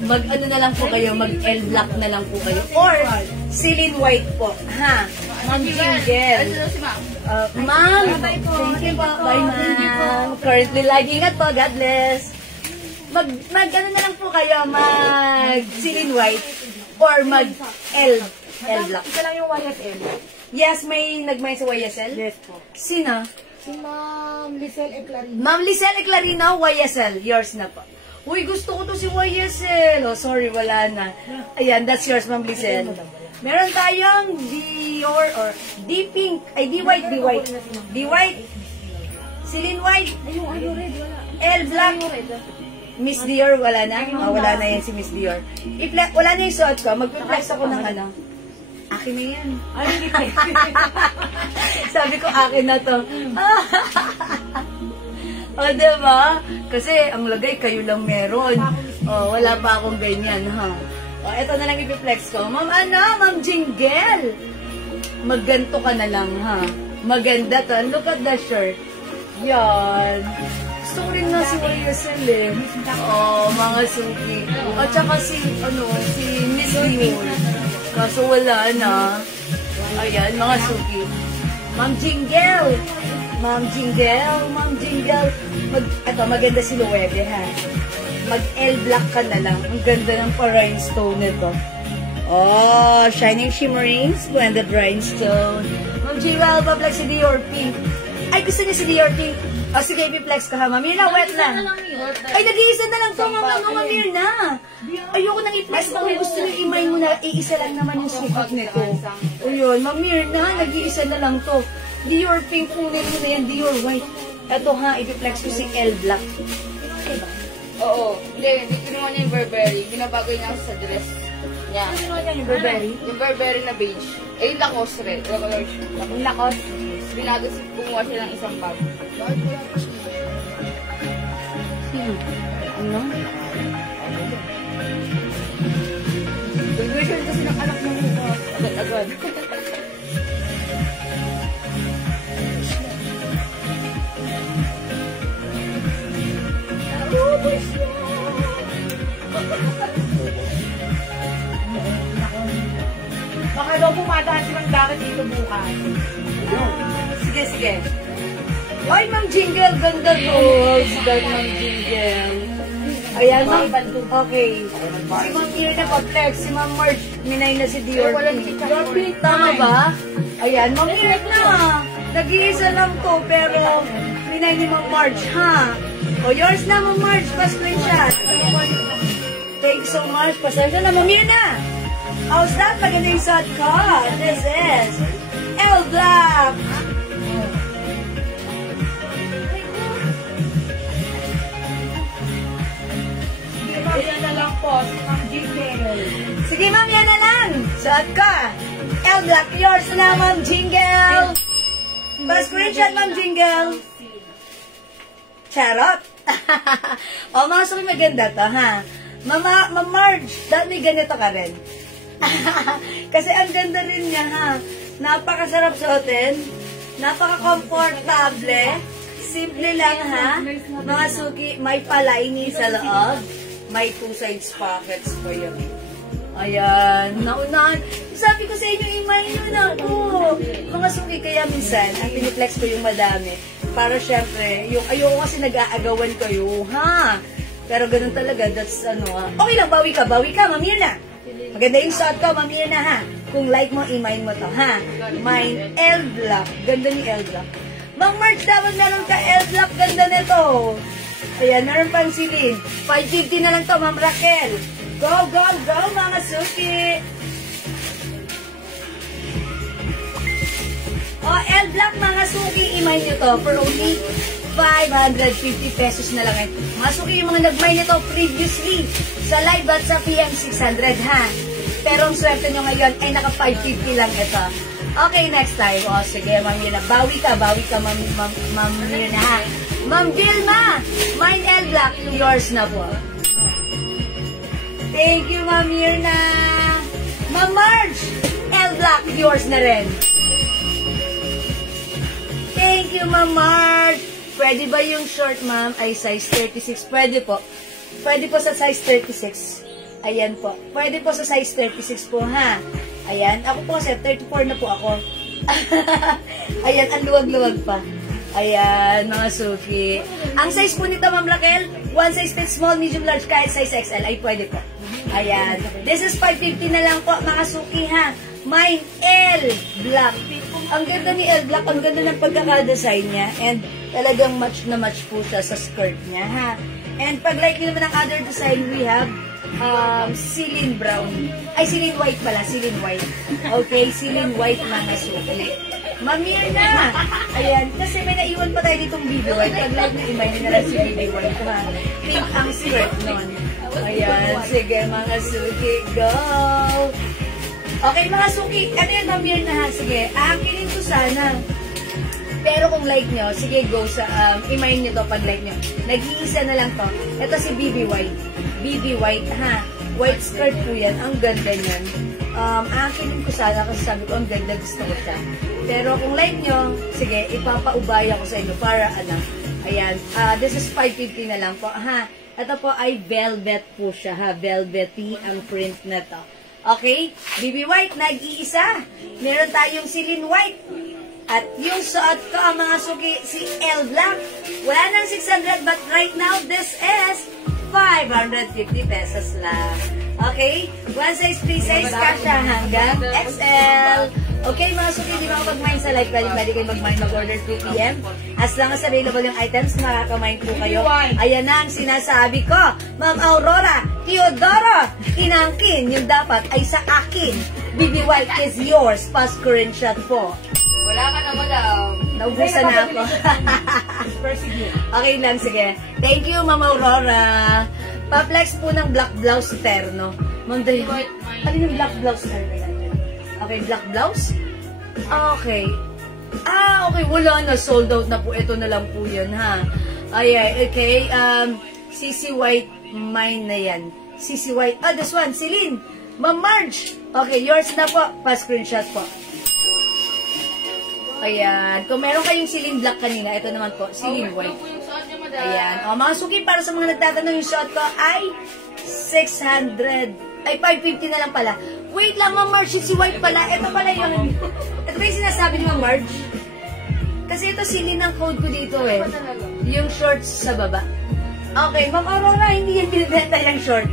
Mag-ano na lang po kayo, mag-L Black na lang po kayo. Or, Celine White po. Ha? Ma'am Jingle. Ma'am, thank you po. Bye, ma'am. Currently, lagi ingat po. God bless. Mag-ano na lang po kayo, mag-Celine White or mag-L Black. Isa lang yung YSL. Yes, may nagmay sa YSL? Yes po. Sino? Si Ma'am Lisel Eclarino. Ma'am Lisel Eclarino, YSL. Yours na po. Uy, gusto ko to si YSL. Oh, sorry, wala na. Ayan, that's yours, Ma'am Lisel. Meron tayong Dior or D-Pink. Ay, D-White, D-White. D-White. Celine White. L Black. Miss Dior, wala na? Oh, wala na yan si Miss Dior. Wala na yung suot ko. Mag-flex ako ng ano. Akin na yan. Ay, hindi pa. Sabi ko, akin na to. O, diba? Kasi, ang lagay, kayo lang meron. O, wala pa akong ganyan, ha? O, eto na lang ipiplex ko. Ma'am, Ma'am Jingle. Magganto ka na lang, ha? Maganda to. Look at the shirt. Yan. Gusto ko rin na si YSL, eh. O, mga suki. At saka si Miss Dior. Kaso wala na. Ayan, mga suki. Ma'am Jingle. Ma'am Jingle. Ma'am Jingle. Maganda si Loewe, ha? Mag-L Black ka na lang. Ang ganda ng pa-rhinestone nito. Oh, shining shimmering, splendid rhinestone. Ma'am Jingle, bablag si Dior Pink. Ay, gusto niya si Dior Pink. O, sige, ipiplex ka ha, ma'am. Yun na, wet lang. Ay, nag-iisa na lang to, ma'am. Yun na. Ayoko nang i-flex. Kung gusto niyo i-mine mo na, iisa lang naman yung sukat nito. O yun, ma'am, yun na. Nag-iisa na lang to. Dior Pink, kunin mo na yan. Dior White. Ito ha, ipiplex ko si L Black. Oo. Hindi kinuha niya yung Burberry. Binabagay niya sa dress niya. Ano niya yung Burberry? Yung Burberry na beige. Eh, yung Lacoste red. Yung Lacoste. Binagas, kumuha siya ng isang bag. Ano? Graduation kasi ng anak mo agad-agad. Baka daw pumadaan silang dagat dito bukas. Sige. Ay, Ma'am Jingle, ganda to. Start, Ma'am Jingle. Ayan, Ma'am. Okay. Si Ma'am Irna pa-flex. Si Ma'am Marge, minay na si Dior Pink. Tama ba? Ayan, Ma'am Irna. Nag-iisa lang to, pero minay ni Ma'am Marge, ha? O, yours na, Ma'am Marge. Pa-screenshot. Thank you so much. Pasensya na, Ma'am Irna. How's that? Maganda yung suot ko. This is L Black. Yan na lang po. Ma'am Jingle. Sige, Ma'am, yan na lang. Suot ka. L Black, yours na, Ma'am Jingle. Pa-screenshot, Ma'am Jingle. Charot. O, mga suki, maganda to, ha? Ma'am Marge, dahil may ganito ka rin. Kasi ang ganda rin niya, ha? Napakasarap suotin. Napaka-komportable. Simple lang, ha? Mga suki, may palaini sa loob. May two sides pockets po yun. Ayan, naunahan. Sabi ko sa inyo, imay nyo na ako. Mga suki, kaya minsan, ang piniplex ko yung madami. Para syempre, yung ayoko kasi nag-aagawan kayo, ha? Pero ganun talaga, that's ano, ha? Okay lang, bawi ka, mamaya na. Maganda yung shot ko, mamaya na, ha? Kung like mo, i-mine mo to, ha? Mine L Black. Ganda ni L Black. Mang March, dapat meron ka L Black. Ganda nito. Ayan, meron pang Celine. 550 na lang to, Ma'am Raquel. Go, go, go, mga suki. O, L Black, mga suki, i-mine nyo to for only 550 pesos na lang. Mga suki, yung mga nag-mine nito previously sa live at sa PM 600, ha? Pero ang swerte nyo ngayon ay naka 550 lang ito. Okay, next time. O, sige, Ma'am Yuna. Bawi ka, Ma'am Yuna, ha? Ma'am Vilma, mine L Black, yours na po. Thank you, Ma'am Mirna. Ma'am Marge, L Black, yours na rin. Thank you, Ma'am Marge. Pwede ba yung short, ma'am, ay size 36? Pwede po. Pwede po sa size 36. Ayan po. Pwede po sa size 36 po, ha? Ayan. Ako po kasi, 34 na po ako. Ayan, ang luwag-luwag pa. Ayan, mga suki. Ang size po nito, Ma'am Raquel, one size 10 small, medium, large, kahit size XL, ay pwede po. Ayan. This is 550 na lang po, mga suki, ha? Mine, L Black. Ang ganda ni L Black, ang ganda ng pagkakadesign niya, and talagang match na match po siya sa skirt niya, ha? And pag like nyo naman ang other design, we have Celine Brown. Ay, Celine White pala, Celine White. Okay, Celine White, mga suki. Mamir na! Ayan, kasi may naiwan pa tayo ditong video. Pag like na imay na lang si Baby White, ha? Pink ang skirt nun. Ayan, sige mga suki, go! Okay, mga suki, ano yun, Mamir na, ha? Sige, aakinin ko sana. Pero kung like nyo, sige, go sa, imayin nyo to pag like nyo. Nag-iisa na lang to. Ito si BB White. BB White, ha? White skirt po yan. Ang ganda niyan. Aakinin ko sana kasi sabi ko, ang ganda, gusto ko siya. Pero kung like nyo, sige, ipapaubaya ko sa inyo para, ayan. This is 550 na lang po, ha? Ito po ay velvet po siya, ha? Velvety ang print na to. Okay? BB White, nag-iisa. Meron tayong Celine White. At yung suot ko, ang mga suki, si L Black. Wala nang 600, but right now, this is 550 pesos lang. Okay? One size, 3 size, kasha hanggang XL. Okay, mga suki, di ba ako mag-mine sa live? Pwede kayo mag-mine, mag-order 2 p.m. As long as available yung items, makaka-mine po kayo. Ayan na ang sinasabi ko. Ma'am Aurora, Teodoro, inangkin, yung dapat ay sa akin. BB White is yours. Pa-screenshot po. Wala ka na, madam. Naubusan na ako. Okay lang, sige. Thank you, Ma'am Aurora. Pa-flex po ng black blouse terno. Ma'am Dali, ano yung black blouse terno natin? Okay, black blouse? Okay. Okay, wala na. Sold out na po. Ito na lang po yun, ha? Ay, okay. CC White, mine na yan. CC White. This one, Celine. Ma'am Marge. Okay, yours na po. Pa-screenshot po. Ayan. Kung meron kayong Celine Black kanina, ito naman po, Celine White. Ayan. Mga suki, para sa mga nagtatanong, yung shot ko ay 600. Ay, 550 na lang pala. Wait lang, Ma'am Marge, si White pala. Ito pala yung... Ito ba yung sinasabi ni Ma'am Marge? Kasi ito Celine ang code ko dito eh. Yung shorts sa baba. Okay, Ma'am Aurora, hindi yan binibenta yung short.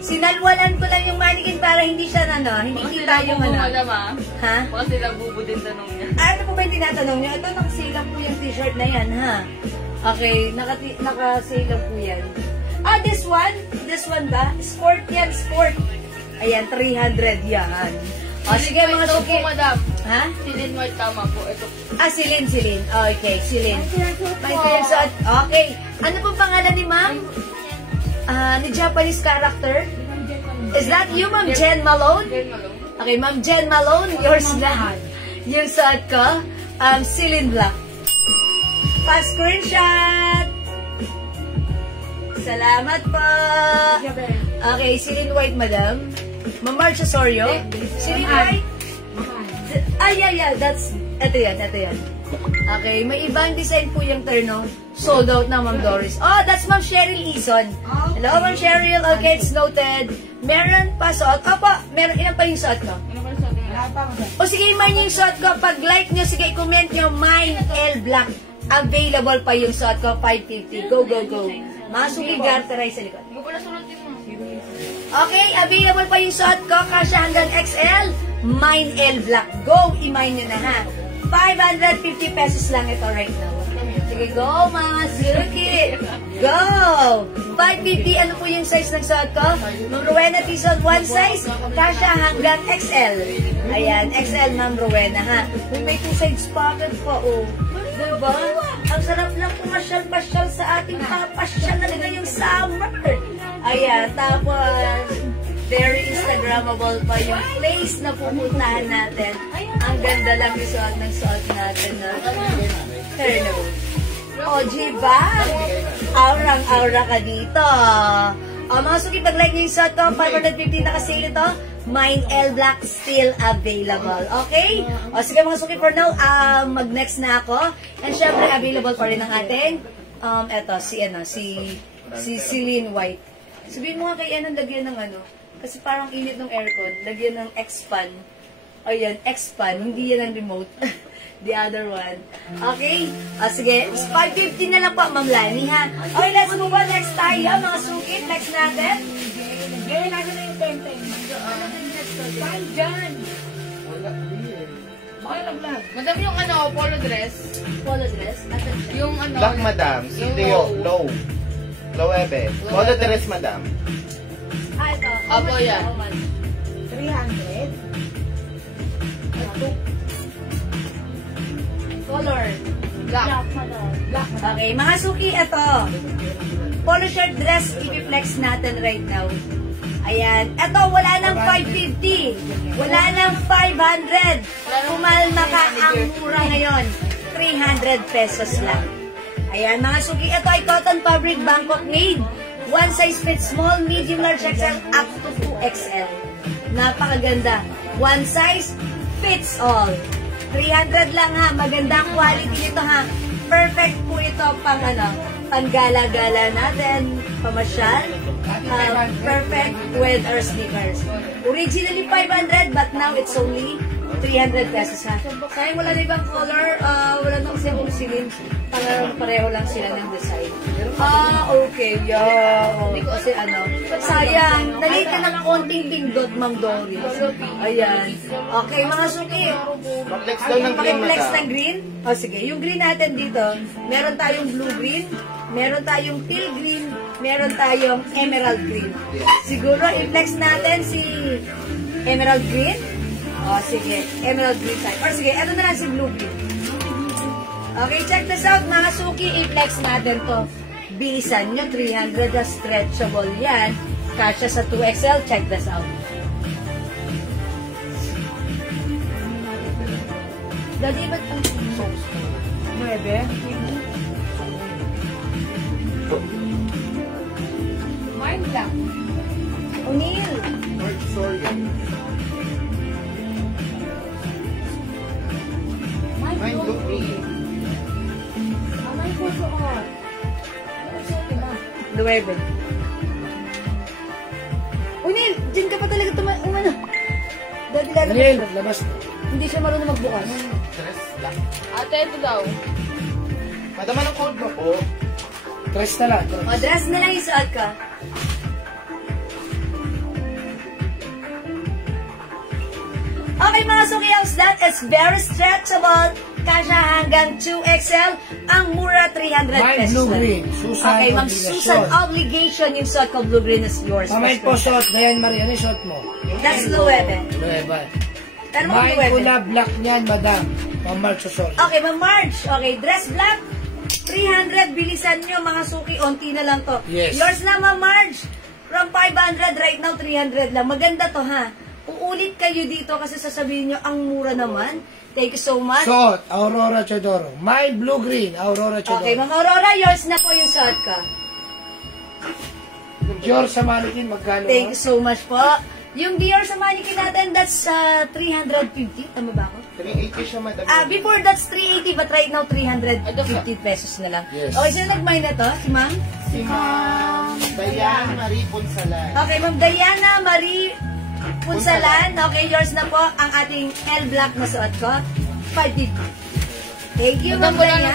Sinalwalan ko lang yung mannequin para hindi siya hindi kita yung Ha? Baka sila bubo din tanong niya. Ano po ba yung tinatanong niyo? Ito, nakasilang po yung t-shirt na yan, ha? Okay, nakasilang po yan. This one? This one ba? Sport yan, sport. Ayan, 300 yan. Sige, mga suki. Madam. Ha? Celine White, tama po. Ito. Celine. Okay, Celine. Okay. Ano po pangalan ni ma'am? Ni Japanese character? Is that you, Ma'am Jen Malone? Jen Malone. Okay, Ma'am Jen Malone, yours na. Yung suot ko, Celine Black. Pa-screenshot! Salamat po! Okay, Celine White, madam. Ma'am Marge Osorio. Celine White? Yeah, that's... Ito yan. Okay, may ibang design po yung terno. Sold out na, Ma'am Doris. That's Ma'am Cheryl Ison. Hello, Ma'am Cheryl. Okay, it's noted. Meron pa suot. Ilan pa yung suot ko? Sige, mine yung suot ko. Pag like nyo, sige, comment nyo, mine L Black. Available pa yung suot ko, 550. Go. Mga suligar, taray sa likod. Okay, available pa yung suot ko. Kasya hanggang XL. Mine L Black. Go, i-mine nyo na, ha? 550 pesos lang ito right now. Sige, go mga suki! Go! 550, ano po yung size ng suot ko? Ma'am Rowena, Tison, one size, kasya hanggang XL. Ayan, XL, Ma'am Rowena, ha? May two sides pocket pa, oh. Diba? Ang sarap lang pumasyal-pasyal sa ating papasyal na ngayong summer. Ayan, tapos, very Instagrammable pa yung place na pupuntahan natin. Ang ganda lang yung suot ng suot natin na terno. O, diba? Aurang-aura ka dito. Mga suki, pag-like nyo yung suot ko, 550 naka-sale ito. Mine L Black still available. Okay? Sige mga suki, for now, mag-next na ako. And syempre, available pa rin ang ating, eto, si Celine White. Sabihin mo nga kay Ann, lagyan ng ano, kasi parang init ng aircon, lagyan ng X-Fan. Ayan, X-Fan, hindi yan ang remote. The other one. Okay? Sige, 550 na lang po, Ma'am Lani, ha? Okay, let's move on. Next tayo, mga suki. Next natin. Gawin natin na yung tempting. Saan dyan? Okay lang lang. Madam, yung ano, polo dress. Polo dress. Yung ano. Black, madam. Si Leo. Low. Low, ebe. Polo dress, madam. Ito. Opo, yan. 300. Color. Black. Okay, mga suki, ito. Polo shirt dress, i-flex natin right now. Ayan. Ito, wala nang 550. Wala nang 500. Kumalma ka, ang mura ngayon. 300 pesos lang. Ayan, mga suki, ito ay cotton fabric Bangkok made. One size fits small, medium, large XL, up to 2XL. Napakaganda. One size fits all. 300 lang ha. Magandang quality nito ha. Perfect po ito pang panggala-gala natin, pamasyal. Perfect with our sneakers. Originally 500 but now it's only 300 pesos ha. Sayang wala na ibang color, wala na kasi akong silin. Pareho lang sila ng design. Okay, yeah. Kasi sayang, nalate ka ng konting pindot, Ma'am Dory. Ayan. Okay, mga suki. Flex daw ng green, Pakiflex madam. ng green? Sige, yung green natin dito, meron tayong blue-green, meron tayong teal green, meron tayong emerald green. Siguro, i-flex natin si emerald green. Sige, emerald green tayo. Or sige, ano na lang si blue green. Okay, check this out mga suki, i-flex natin to. Bilisan nyo, 300 na stretchable yan. Kasya sa 2XL, check this out. Dali ba't ang sauce? 9. Mine lang. O'Neil. Sorry. Mine look green. Amay ko suot. Luwebe. O'Neil, dyan ka pa talaga umano. Dati Daniel, labas. hindi siya marunong magbukas. Dress, black. Ate, ito daw. Madam, anong code mo po? Dress na lang. O, dress na lang isuot ka. Okay mga suki, that is very stretchable. Kasya hanggang 2XL. Ang mura, 300 Mine pesos. blue lang. green. Susan Okay, Ma'am Obligation. Susan Obligation. Yung suot ko, blue green is yours. Mamay po suot. Ngayon, Maria, ano yung suot mo? That's Luwebe. Nueva. Pero mo Mine Luwebe. pula black niyan, madam. Mamal susol. Okay, Ma'am Marge. Okay, dress black. 300. Bilisan nyo, mga suki. Onti na lang to. Yes. Yours na, Ma'am Marge. From 500, right now, 300 lang. Maganda to, ha? Uulit kayo dito kasi sasabihin nyo, ang mura naman. Thank you so much. Suot, Aurora Chodoro. Mine blue green, Aurora Chodoro. Okay, Ma'am Aurora, yours na po yung suot ka. Dior sa mannequin, magkano? Thank you so much po. Yung Dior sa mannequin natin, that's 350. Tama ba ako? 380 siya, madam. Before that's 380, but right now 350 pesos na lang. Yes. Okay, sino nag-mine na to? Si Ma'am? Si Ma'am Diane Marie Punsalan. Okay, Ma'am Diana Marie Punsalan. Okay, yours na po ang ating L Black na suot ko. 550. Thank you, Ma'am Diana.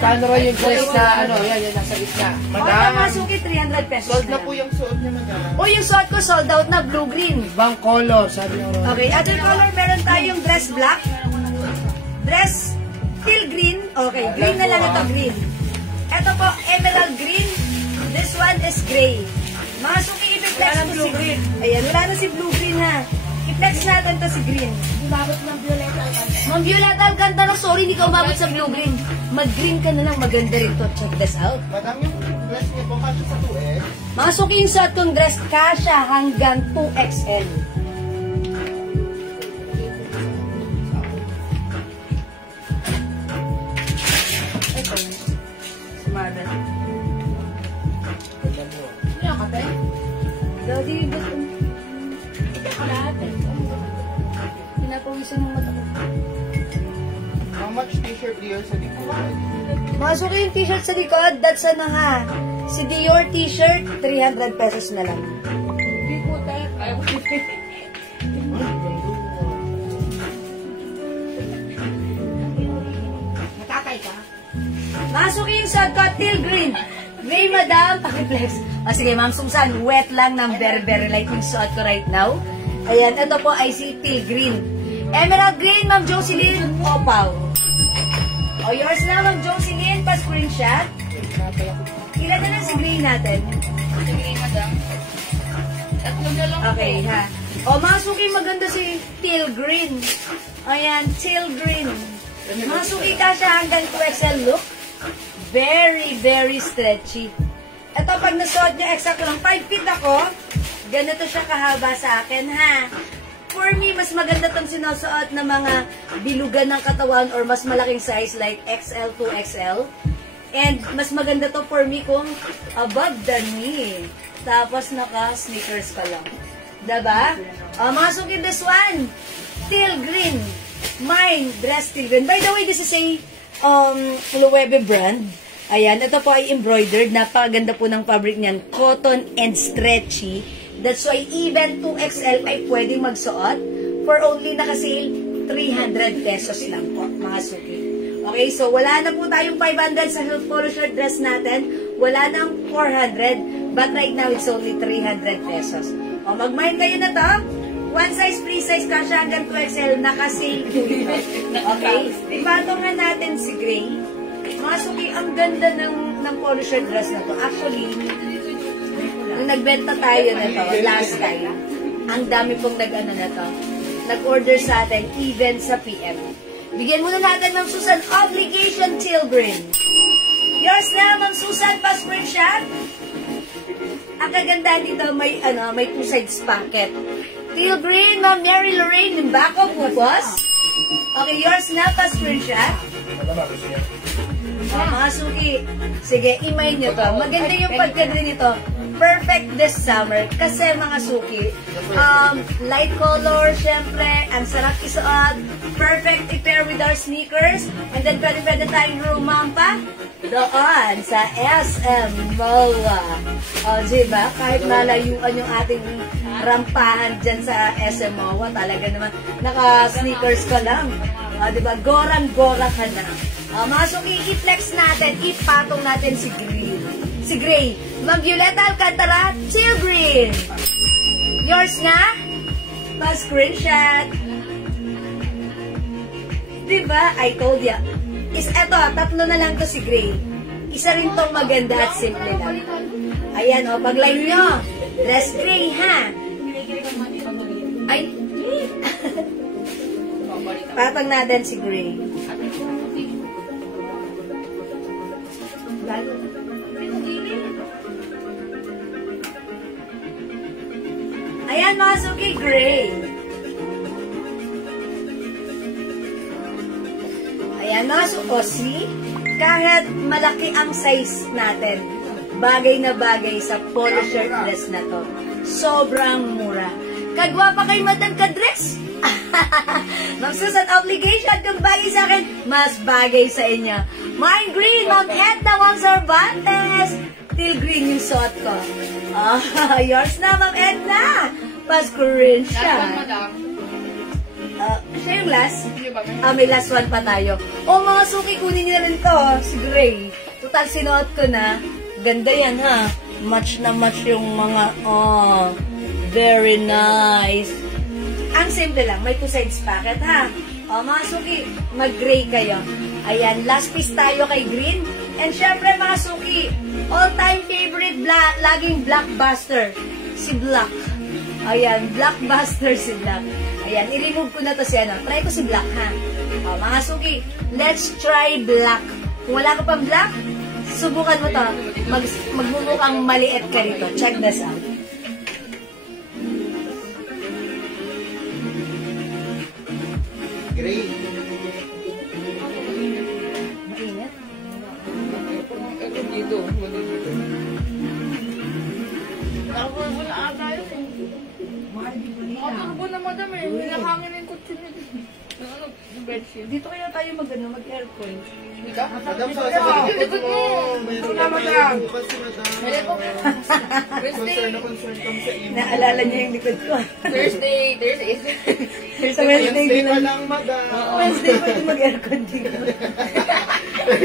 Paano rin yung dress na, yan, nasa gitna. Okay, Masuki, 300 pesos Sold na lang. po yung suot niya, madam. O, yung suot ko sold out na, blue-green. Ibang color, sabi ng Aurora. Okay, other color, meron tayong dress black. Dress teal green. Okay, green na lang ito, green. Ito po, emerald green. This one is gray. Mga suki, i-flex mo si green. Ayan, wala na si blue-green ha. I-flex natin to si green. Umabot ng Violet Alcantara. Ma'am Violet Alcantara, sorry, hindi ka umabot sa blue-green. Mag-green ka na lang, maganda rin to. Check this out. Madam, yung dress niya po, kasya sa 2X. Mga suki, yung suot kong dress, kasha hanggang 2XL. Ito. Sumada. Ano yung kape? gusto mong matakot. How much t-shirt do you sa likod? Masuki yung t-shirt sa likod, that's ano ha. Si Dior t-shirt, 300 pesos na lang. Hindi po tayo. Ayaw ko. Matatay ka? Masuki yung suot ko, teal green. Gray, madam, pakiflex. O sige, Ma'am Susan, wet lang ng very light yung suot ko right now. Ayan, ito po ay si teal green. Emerald green, Ma'am Jocelyn, opaw. O, yours na, Ma'am Jocelyn, pa-screenshot. Ilan na lang si green natin? Sige, madam. Tatlo na lang Okay, po. ha. O, Masuki, maganda si teal green. Ayan, teal green. Masuki ka siya hanggang 2XL look. Very stretchy. Ito, pag nasuot niya, exact lang 5 feet ako, ganito siya kahaba sa akin, ha. For me, mas maganda itong sinusuot na mga bilugan ng katawan or mas malaking size like XL, 2XL. And mas maganda to for me kung above the knee. Tapos naka-sneakers ka lang. Diba? Masuki this one. Teal green. Mine, dress teal green. By the way, this is a Loewe brand. Ayan, ito po ay embroidered. Napakaganda po ng fabric niyan. Cotton and stretchy. That's why even 2XL ay pwedeng magsuot for only nakasale 300 pesos lang po, mga suki. Okay, so wala na po tayong 500 sa polo shirt dress natin. Wala nang 400. But right now, it's only 300 pesos. O, mag-mind kayo na to. One size, free size ka siya hanggang 2XL, naka-sale po ito. Okay? Ipatungan natin si Gray. Mga suki, ang ganda ng polo shirt dress na to. Actually, nung nagbenta tayo na to, last time, ang dami pong nag-ano na to. Nag-order sa atin, even sa PM. Bigyan muna natin, Ma'am Susan, obligation teal green. Yours na, Ma'am Susan, pa-screenshot. Ang kagandahan dito, may two sides pocket. Teal green, Ma'am Mary Lorraine, ng bako po, boss. Okay, yours na, pa-screenshot. Mga suki, sige, imay nyo to. Maganda yung pagkanda nito. Perfect this summer. Kasi mga suki, light color, syempre, ang sarap isuot. Perfect i-pair with our sneakers. And then pwede tayong rumampa doon sa SM MOA. O, diba? Kahit malayuan yung ating rampahan dyan sa SM MOA, talaga naman, naka-sneakers ka lang. O, diba? Gorang-gora ka na. Mga suki, i-flex natin, ipatong natin si Gray. Si Gray. Ma'am Violeta Alcantara, teal green. Yours na? Pa-screenshot. Diba? I told ya. Eto, tatlo na lang to si Gray. Isa rin tong maganda at simple lang. Ayan, o, pag-line nyo. Less gray, ha? Ay, patang natin si Gray. Ayan, mga suki, gray. Ayan, mga suki, kahit malaki ang size natin, bagay na bagay sa polo shirt dress na to. Sobrang mura. Kagwa pa kay Madam Kadress? Ma'am Susan, obligation kung bagay sa akin, mas bagay sa inyo. Mine green, Ma'am Edna, Ma'am Cervantes. Teal green yung suot ko. Yours na, Ma'am Edna. Pa-screenshot. Last one, madam. Siya yung last? Hindi ba? May last one pa tayo. Mga suki, kunin niyo na rin to, si Gray. Total, sinuot ko na. Ganda yan, ha? Match na match yung mga, very nice. Ang simple lang, may two sides pocket, ha? Mga suki, mag-gray kayo. Ayan, last piece tayo kay green. And syempre, mga suki, all-time favorite, laging blockbuster, si Black. Ayan, blockbuster si Black. Ayan, i-remove ko na to si ano. Try ko si Black, ha? Mga suki, let's try Black. Kung wala ka pang Black, subukan mo to. Magmumukhang maliit ka rito. Check this out. Gray. Mainit. Ito dito. Wala ata yun. Makaturbo na, madam, eh. Nakangin yung kutsin nito. bedsheet. Dito kaya tayo mag-aircon. Hindi ka? Madam, sasabihin Likod mo. Meron Wala mo naman lang. yung bukas si Madam. Meron ko. Concern na concern kami sa inyo. Naalala niya yung likod ko. Thursday. Sa Wednesday Wednesday din pa lang. lang, Madam. Wednesday pwede mag-aircon dito.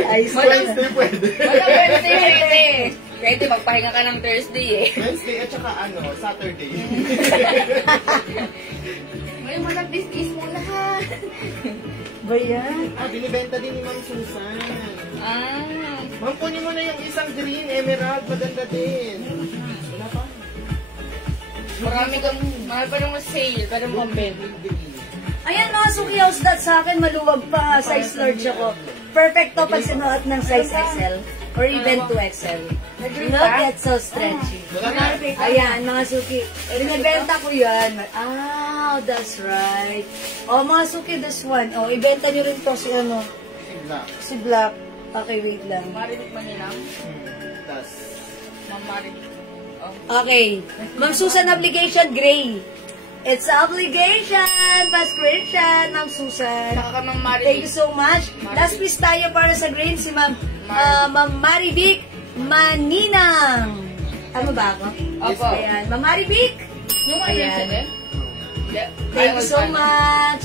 Ayos ko na. Wednesday pwede. Wala Wednesday, pwede. Pwede, magpahinga ka ng Thursday eh. Wednesday at saka Saturday. Ngayon mo nag-discuss muna ha. Ba yan? Binibenta din ni Ma'am Susan. Ah. Ma'am, kunin mo na yung isang green emerald. Maganda din. Wala pa? Marami kang, mahal pa naman sale, pero mambenta. Green. Ayan mga Suki House Dot sa akin, maluwag pa. Size large ako. Perfect to pag sinuot ng size XL or even 2XL. Not yet so stretchy. Ayan, mga Suki. Binibenta ko yan. Ah, that's right. Oh, mga Suki, this one. Oh, ibenta nyo rin to si ano, Sigla. si Black. Okay, wait lang. Marinig Manila. Tas. Mamarinig. Oh. Okay. Ma'am Susan, application, gray. It's obligation. Pa-screenshot, Ma'am Susan. Saka ka Thank mamarinig. you so much. Last piece tayo para sa green, si Ma'am Ma'am Marivic Maninang. Tama ba ako? Opo. Ayan, Ma'am Marivic. Yung ano Ayan. yun, Hindi. Thank you so much.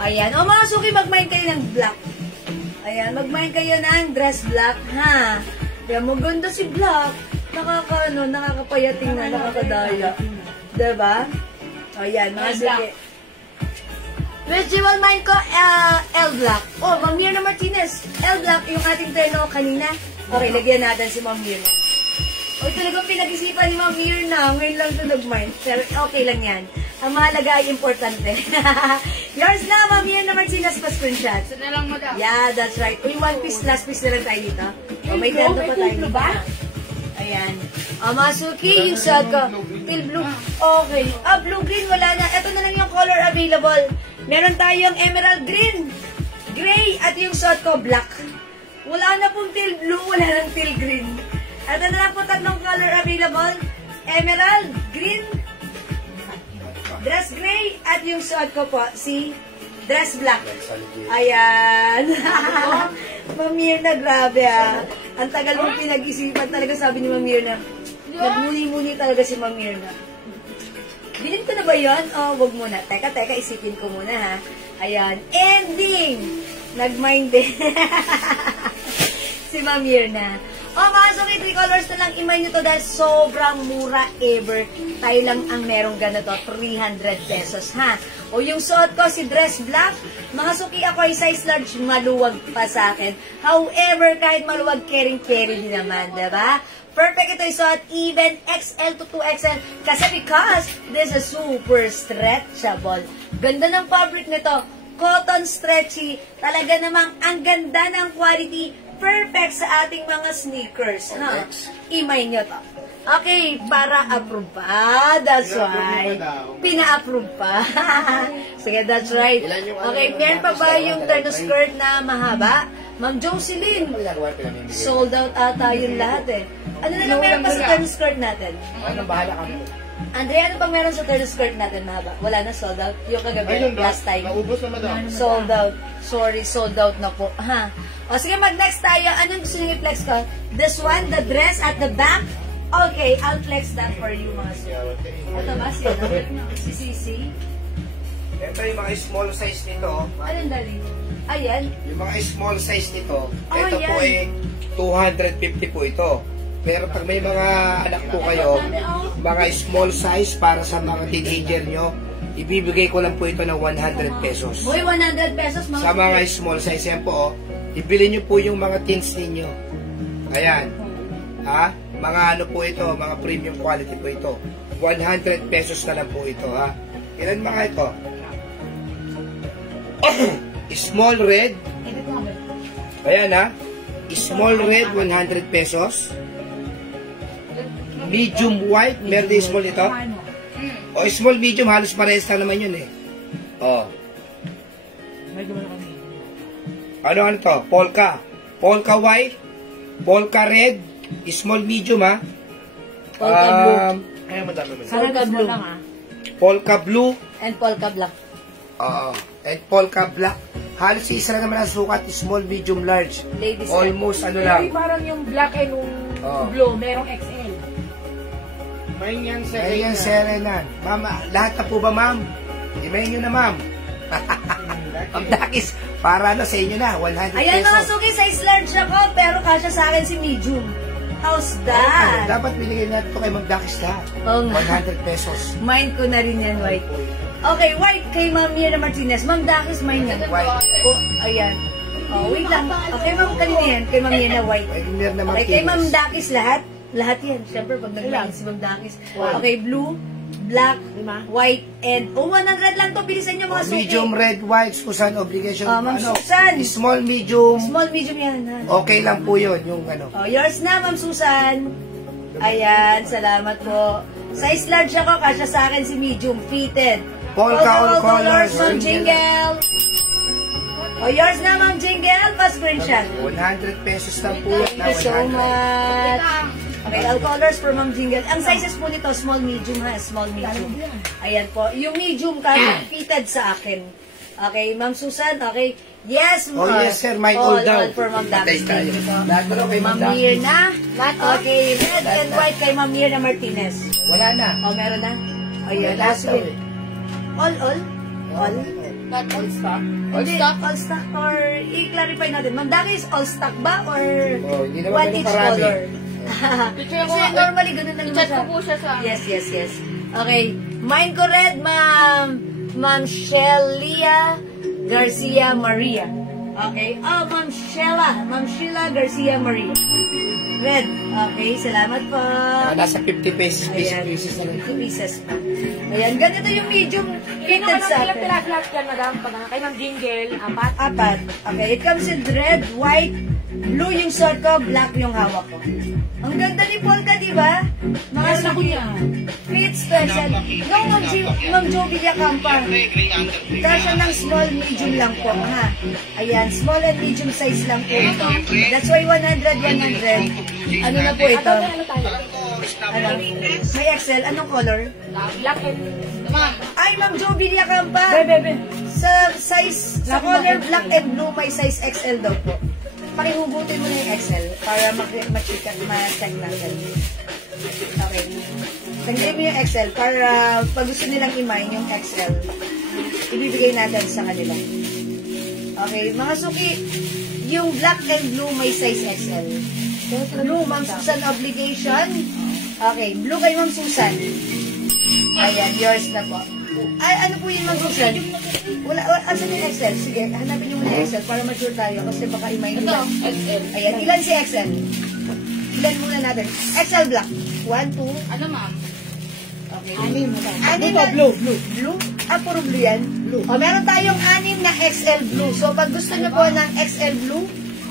Ayan. O mga Suki, mag-mind kayo ng black. Ayan, mag-mind kayo ng dress black, ha? Kaya maganda si black. Nakakapayating na, nakakadaya. Diba? Ayan, mga Suki. Visual mind ko, L Black. Oh, Ma'am Mirna Martinez. L Black, yung ating terno kanina. Okay, lagyan natin si Ma'am Mirna. O, talagang pinag-isipan ni Ma'am Mirna. Ngayon lang ito nag-mind. Pero okay lang yan. Ang mahalaga ay importante. Yours na, Ma'am Mirna Martinez, pa-screenshot. Isa na lang, madam. Yeah, that's right. Uy, one piece, last piece na lang tayo dito. O, may tendo pa tayo dito. Ayan. O, mga Suki, yung shot ko. Teal blue. Okay. Blue-green, wala na. Ito na lang yung color available. Meron tayong emerald green, gray, at yung shot ko, black. Wala na pong teal blue, wala nang teal green. Ito na lang po tatlong color available. Emerald, green, dress gray, at yung shot ko po, si dress black. Ayan. Ma'am Mirna, grabe ah. Ang tagal mong pinag-isipan talaga, sabi ni Ma'am Mirna. Nagmuni-muni talaga si Ma'am Mirna. Bilhin ko na ba yun? O, wag muna. Teka, isipin ko muna ha. Ayan. Ending! Nag-mind din. Si Ma'am Mirna. O, mga Suki, 3 colors na lang. Imay nyo to dahil sobrang mura ever. Tayo lang ang merong ganito. 300 pesos ha. O, yung suot ko, si dress black. Mga Suki, ako ay size large. Maluwag pa sa akin. However, kahit maluwag, carry din naman. Diba? Perfect ito isuot, even XL to 2XL. Kasi because this is super stretchable. Ganda ng fabric nito. Cotton stretchy. Talaga namang ang ganda ng quality. Perfect sa ating mga sneakers. Ha? Imay nyo to. Okay, para approve pa. That's why. Pina-approve pa. Sige, that's right. Okay, meron pa ba yung turn skirt na mahaba? Ma'am Jocelyn, sold out ata yung lahat eh. Ano na lang meron pa sa turn skirt natin? Ano, bahala kami. Andre, ano pang meron sa turn skirt natin mahaba? Wala na, sold out. Yung kagabi, Ayun, last time. naubos na, Madam. Sold out. Sorry, sold out na po. Ha? O sige, mag-next tayo. Anong gusto niyo i-flex ko? This one, the dress at the back. Okay, I'll flex that for you, mga sir. Ito ba siya? Si Sisi? Ito yung mga small size nito. Anong dali? Ayan. Yung mga small size nito, Oh, ito po yan. ay 250 po ito. Pero pag may mga anak po kayo, mga small size para sa mga teenager nyo, ibibigay ko lang po ito ng 100 pesos. Boy, 100 pesos, mga Sa mga small size, yan po, ibili nyo po yung mga teens ninyo. Ayan. Ha? Mga ano po ito, mga premium quality po ito. 100 pesos na lang po ito, ha? Ilan mga ito? Small red. Ayan, ha? Small red, 100 pesos. Medium white, meron din small ito. O, small, medium, halos parehas lang naman yun, eh. O. Ano to? Polka. Polka white, polka red, small, medium, ha? Polka blue. Ay, madami mo. Polka blue. Polka blue. And polka black. Oo. And polka black. Halos isa na naman ang sukat, small, medium, large. Ladies Almost ano lang. Parang yung black and yung Oo. blue, merong XL. May yan sa Ayan, Serena. Ma'am, lahat na po ba, ma'am? Imayin nyo na, ma'am. Ang dakis, para sa inyo na, 100 Ayan mga pesos. suki, size large ako, pero kasya sa akin si medium. How's that? Dapat binigay natin ito kay Ma'am Dakis lahat. Oo nga. 100 pesos. Mind ko na rin yan, White. Okay, White, kay Ma'am Mira Martinez. Ma'am Dakis, mine yan. White. Oh, ayan. Oh, wait lang. Okay, Ma'am, kanina yan. Kay Ma'am Mira White. Ay, Mir na Okay, kay Ma'am Martinez. Dakis lahat. Lahat yan. Siyempre, pag nag-line si Ma'am Dakis. Okay, blue, black, white, and 100 lang to. Bilisan nyo mga suki. Medium, red, white, Susan, obligation. Ma'am Susan. Small, medium. Small, medium yan, ha? Okay lang po yun, yung ano. Oh, yours na, Ma'am Susan. Ayan, salamat po. Size large ako, kasya sa akin si medium, fitted. Polka all colors. Ma'am Jingle. Oh, yours na, Ma'am Jingle. Pa-screenshot. 100 pesos lang po yun. Thank you so much. Okay, all colors for Ma'am Jingle. Ang sizes po nito, small, medium ha, small, medium. Ayan po. Yung medium kaya fitted sa akin. Okay, Ma'am Susan, okay. Yes, Oh, yes, sir. Mine all down. for Ma'am Dakis. Patay tayo. Thank you po. Lahat na kay Ma'am Ma'am Dakis. Mirna. Okay, red and white kay Ma'am Mirna Martinez. Wala na. Oh, meron na? Oh, Wala yeah, na, last sir. week. All? All? Not all stock. All stock? All stock or i-clarify natin. Ma'am Dakis, all stock ba or Oh, hindi naman one ganun each karami. color? Picture ko Kasi nga, normally ganun lang i-chat siya. ko po siya sa... Yes. Okay. Mine ko red, Ma'am Shelia Garcia Maria. Okay. Oh, Ma'am Sheila Garcia Maria. Red. Okay, salamat po. Nasa 50 pesos, Ayan, pieces na rin. 50 pieces pa. Ayan, ganito yung medium Kaya fitted naman sa ang akin. pilas-pilas yan, madam. Pag kay Ma'am Jingle, 4. Apat. Okay, it comes in red, white, blue yung suot ko, black yung hawak ko. Ang ganda ni Polka, di ba? Mga suki. Fit special. Yung Ma'am Jo Villacampa. Kasya ng small, medium lang po. Ha? Ayan, small and medium size lang po ito. That's why 100. Ano na po ito? Ano tayo? Ano? May XL. Anong color? Black and... Ay, Ma'am Jo Villacampa. Bebe. Sa size, sa color black and blue, may size XL daw po. Pakihugutin mo na yung XL para ma-check natin. Okay. Tanggalin mo yung XL para pag gusto nilang i-mine yung XL, ibibigay natin sa kanila. Okay, mga suki, yung black and blue may size XL. Blue, Ma'am Susan, obligation. Okay, blue kay Ma'am Susan. Ayan, yours na po. Ay, ano po yun, Ma'am Susan? Asan yung XL? Sige, hanapin niyo muna yung XL para mature tayo kasi baka i-mine Ito, nila. XL. Ayan, ilan si XL? Ilan muna natin? XL black. 1, 2, Ano ma'am? okay. Anim na, blue. Blue? Puro blue yan? Blue. O, meron tayong 6 na XL blue. So, pag gusto niyo po ng XL blue,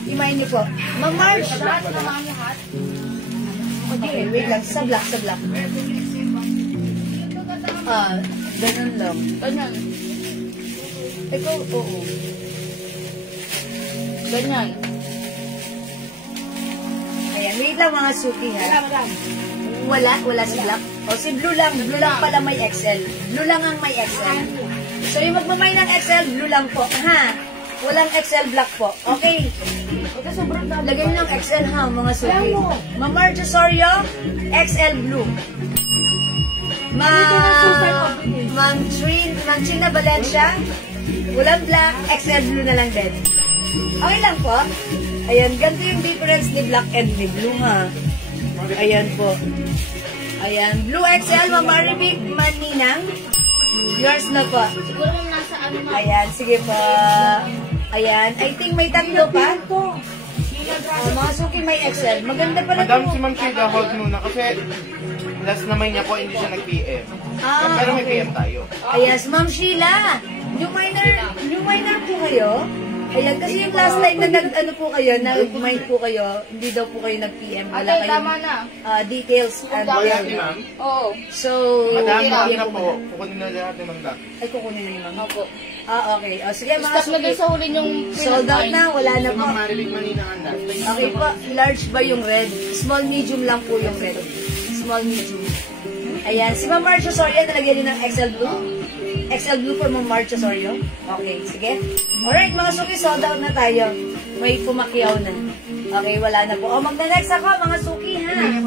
i-mine niyo po. Ma'am March. Lahat na mga lahat. Okay, wait lang. Sa black. Ganun lang. Ganyan. Ikaw, oo. Ganyan. Ayan, wait lang mga suki ha. Madam. Wala si black. O si blue lang pala may XL. Blue lang ang may XL. So yung magmamay ng XL, blue lang po. Ha? Walang XL black po. Okay. Lagay nyo ng XL ha, mga suki. Ma'am Marjo Sorio, XL blue. Ma'am China Valencia, walang black, XL blue na lang din. Okay lang po. Ayan, ganito yung difference ni black and ni blue ha. Ayan po. Ayan, blue XL, Ma'am Maribig Maninang. Yours na po. Siguro ma'am nasa ano ma'am. Ayan, sige po. Ayan, I think may tatlo pa. Mga suki may XL. Maganda pala Madam, ito. si Ma'am Shida, hold muna kasi last naman niya po, hindi siya nag-PM. Pero may PM tayo. Yes, Ma'am Sheila. New minor po kayo? Ayan, kasi yung last time na nag-ano po kayo, nag-mind po kayo, hindi daw po kayo nag-PM. Wala Ate, kayong tama na. details. Oo. So, Madam, PM baka na po po. muna. Kukunin na lahat ni Ma'am Dak. Ay, kukunin na ni Ma'am. Opo. Okay. O, sige, mga Stop na dun suki. sa huli yung Sold out na, wala na po. Ma'am Marilig Manina ang last. Okay po, large ba yung red? Small, medium lang po yung red. Small, medium. Ayan, si Ma'am Marcia Soria, nalagyan din ng XL blue. XL blue for Ma'am March Osorio. Okay, sige. Alright, mga suki, sold out na tayo. May pumakyaw na. Okay, wala na po. O, magna-next ako, mga suki, ha?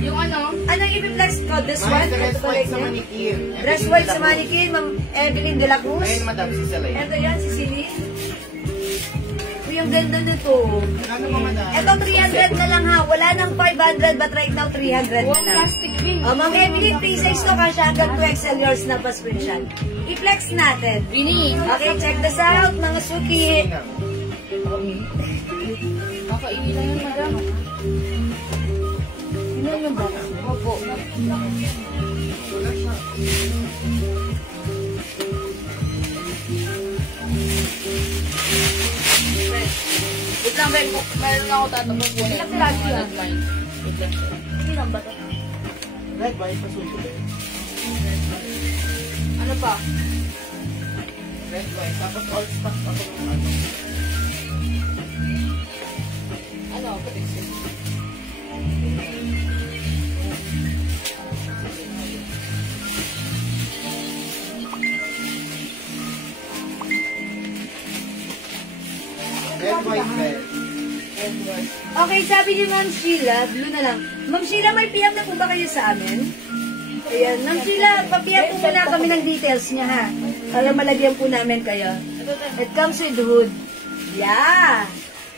Yung ano? Anong i-flex ko? This one? Dress Ito ba white like sa yan? manikin. Dress white sa mannequin, Ma'am Evelyn de la Cruz. Ayun, madam, si Salay. Ito yan, si Celine. Uy, ang ganda nito. Ano ba, madam? Ito, 300 na lang ha. Wala nang 500, but right now, 300 na lang. Plastic ring. O, Ma'am Evelyn, free size to kasi hanggang 2XL yours na pa-screenshot. I-flex natin. Winnie. Okay, check this out, mga suki. Kakainin lang yun, madam. Yun yung box. Opo. Wait lang, Ben. Meron lang ako tatapos po. Ilang piraso yan? Wait lang. Hindi lang ba ito? Red, white, pasusunod. Ano pa? Red, white. Tapos all stock ako ng ano. Ano? Patisip. Red, white, red. Okay, sabi ni Ma'am Sheila, blue na lang. Ma'am Sheila, may PM na po ba kayo sa amin? Ayan, Ma'am Sheila, pa-PM po muna kami ng details niya ha. Para malagyan po namin kayo. It comes with hood. Yeah!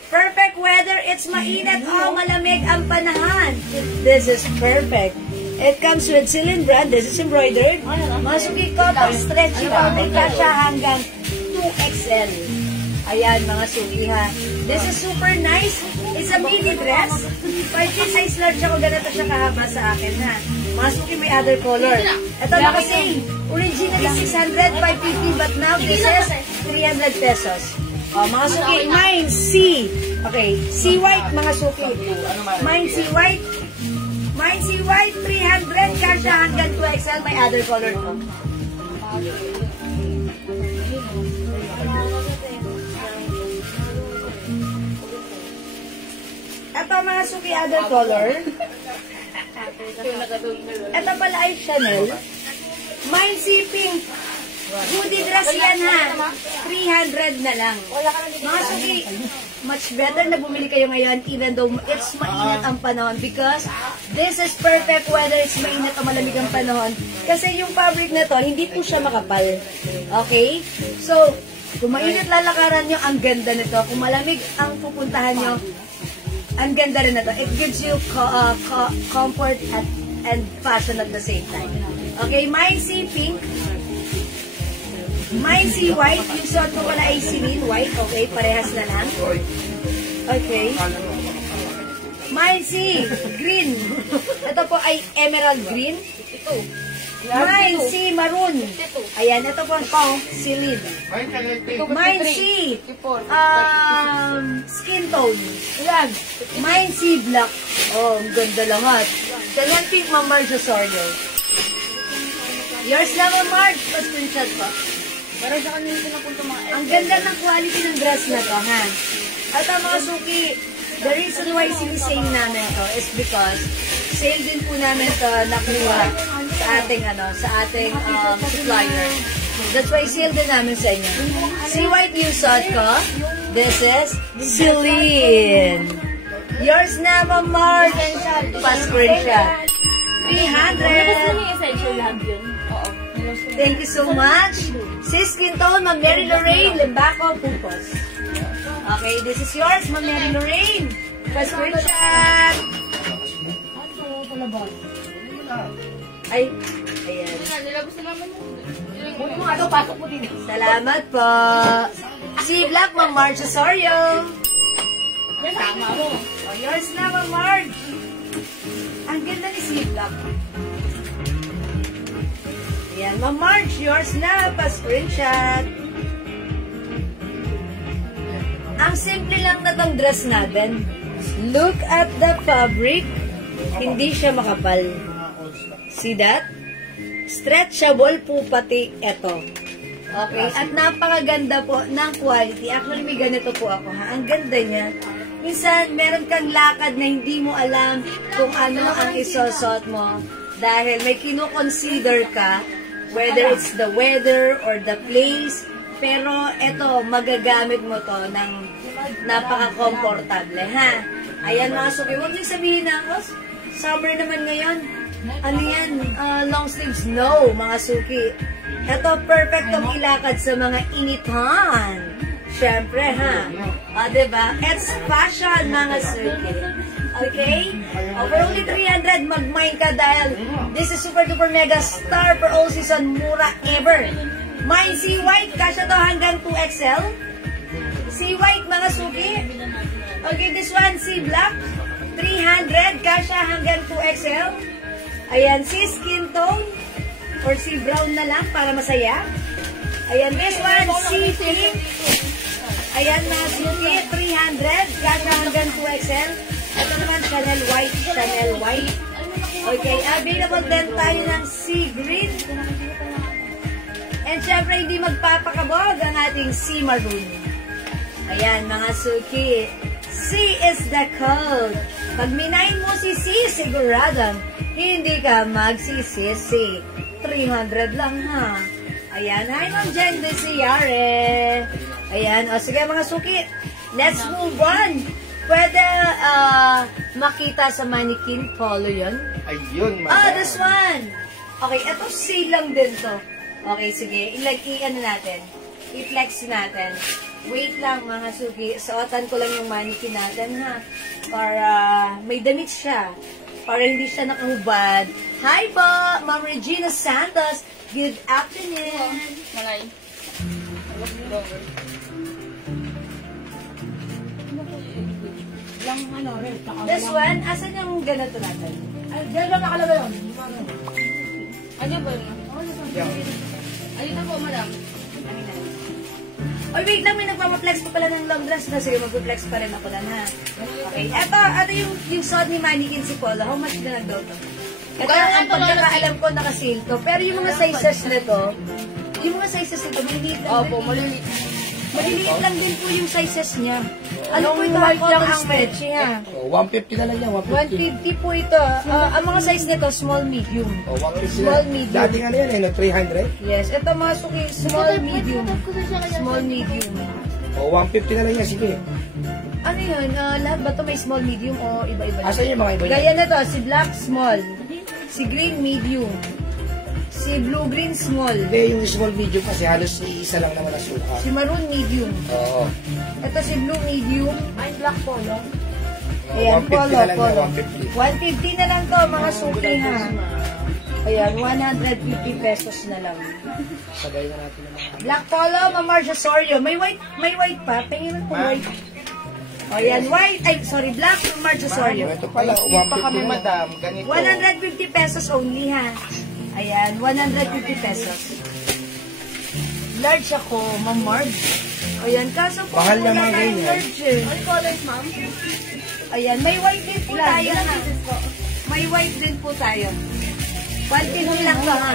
Perfect weather, it's mainit o malamig ang panahon. This is perfect. It comes with Celine brand, this is embroidered. Masuki cotton stretchy fabric siya hanggang 2XL. Ayan, mga suki ha. This is super nice. It's a mini dress. 14 size large ako. Ganito siya kahaba sa akin ha. Mga suki, may other color. Ito na kasi, originally 600, 550, but now this is 300 pesos. O, mga suki, mine C. Okay, C white, mga suki. Mine C white. Mine C white, 300, kasha hanggang 2XL. May other color to. Ito mga suki, other color. Ito pala ay Chanel. Mine C pink. Hoodie dress yan ha. 300 na lang. Mga suki, much better na bumili kayo ngayon even though it's mainit ang panahon because this is perfect weather. It's mainit o malamig ang panahon. Kasi yung fabric na to, hindi po siya makapal. Okay? So, kung mainit lalakaran nyo, ang ganda nito. Kung malamig ang pupuntahan nyo, ang ganda rin na to. It gives you comfort and fashion at the same time. Okay, mine si pink. Mine si white. Yung suot ko pala ay Celine white. Okay, parehas na lang. Okay. Mine si green. Ito po ay emerald green. Ito. Mine si maroon. Ayan, ito po Celine. Mine si skin tone. Ayan. Mine si black. Oh, ang ganda lahat. Chanel pink, Ma'am Marge Osorio. Yours na, Ma'am Marge. Pa-screenshot pa. Para sa kanila pinapunta mga Ang ganda ng quality ng dress na to, ha? At ang mga suki, the reason why sinisale namin to is because sale din po namin to nakuha sa ating, supplier. That's why sale din namin sa inyo. See white yung suot ko? This is Celine. Yours na, Ma'am Marge. Pa-screenshot. 300. Essential lab yun. Oo. Thank you so much. Sis Quinton, Ma'am Mary Lorraine, Limbaco, Pupos. Okay, this is yours, Ma'am Mary Lorraine. Pa-screenshot. Ay, ayan. Nilabas na naman yun. Salamat po. Si Black, Ma'am Marge Osorio. Tama mo. Oh, yours na, Ma'am Marge. Ang ganda ni si Black. Ayan, Ma'am Marge, yours na. Pa-screenshot. Ang simple lang na tong dress natin. Look at the fabric. Hindi siya makapal. See that? Stretchable po pati ito. Okay? At napakaganda po ng quality. Actually, may ganito po ako, ha? Ang ganda niya. Minsan, meron kang lakad na hindi mo alam kung ano ang isosot mo. Dahil may kino-consider ka Whether it's the weather or the place. Pero eto, magagamit mo to ng napaka-komportable, ha? Ayan mga suki, huwag niyo sabihin na, summer naman ngayon. Ano yan? Long sleeves? No, mga suki. Ito, perfect tong ilakad sa mga initan. Siyempre, ha? Diba? It's fashion, mga suki. Okay? For only 300, mag-mine ka dahil this is super duper mega star for all season. Mura ever. Mine si White, kasya to hanggang 2XL. Si White, mga suki. Okay, this one, si Black. 300, kasya hanggang 2XL. Ayan, si Skin Tone. Or si Brown na lang para masaya. Ayan, this one, si Pink. Ayan, mga suki, 300, kasya hanggang 2XL. Ito naman, Chanel White, Chanel White. Okay, available din tayo ng Sea Green. And syempre, hindi magpapakabog ang ating Sea Maroon. Ayan, mga suki. C is the code. Pag minayin mo si C, siguradong hindi ka magsisisi. 300 lang, ha? Ayan, hi, Ma'am Jen de Ciare. Ayan, o sige mga suki, let's move on. Pwede makita sa mannequin polo yun? Ayun, madam. This one. Okay, ito C lang din to. Okay, sige. I-ano natin. I-flex natin. Wait lang, mga suki. Suotan ko lang yung mannequin natin, ha? Para may damit siya. Para hindi siya nakahubad. Hi po, Ma'am Regina Santos. Good afternoon. Malay. This one, asan yung ganito natin? Diyan lang nakalagay yun. Ano ba yun? Ayun na po, madam. Oy, wait lang, may nagpapaflex pa pala ng long dress na. Sige, mag-flex pa rin ako lang, ha? Okay, eto yung suot ni mannequin si Polo. How much na lang daw to? Ito ang pagkakaalam ko naka-sale to. Pero yung mga sizes nito, maliliit lang. Opo, maliliit. Maliliit lang din po yung sizes niya. Ano po ito? White lang ang stretch niya. 150 na lang yan, 150. 150 po ito. Ang mga size nito, small, medium. 150 Small, na. medium. Dating ano yan, 300? Yes, ito mga suki, small, medium. Small, medium. 150 na lang yan, sige. Ano yun? Lahat ba ito may small, medium o iba-iba? Asan yung mga iba Gaya na to, si black, small. Si green, medium. Si blue-green, small. Hindi, yung small medium kasi halos isa lang naman ang suka. Si maroon, medium. Oo. Ito si blue, medium. Ay, black polo. Ayan, 150 polo, na lang polo. yan, 150 na lang to, mga suki, ha. Ayan, 150 pesos na lang. Sabay na natin yung mga... Black polo, Ma'am Marcia Sorio. May white pa. Tingnan ko white. Ayan, white. Ay, sorry, black, Ma'am Marcia Sorio. Ito pala, Hindi pa 150 kami, na lang. madam. Ganito. 150 pesos only, ha. Ayan, 150 pesos. Large ako, Ma'am Marge. Ayan, kaso po Mahal wala naman tayong ganyan. large eh. Ano colors, ma'am? Ayan, may white din po tayo, ha. May white din po tayo. 150 lang to, ha.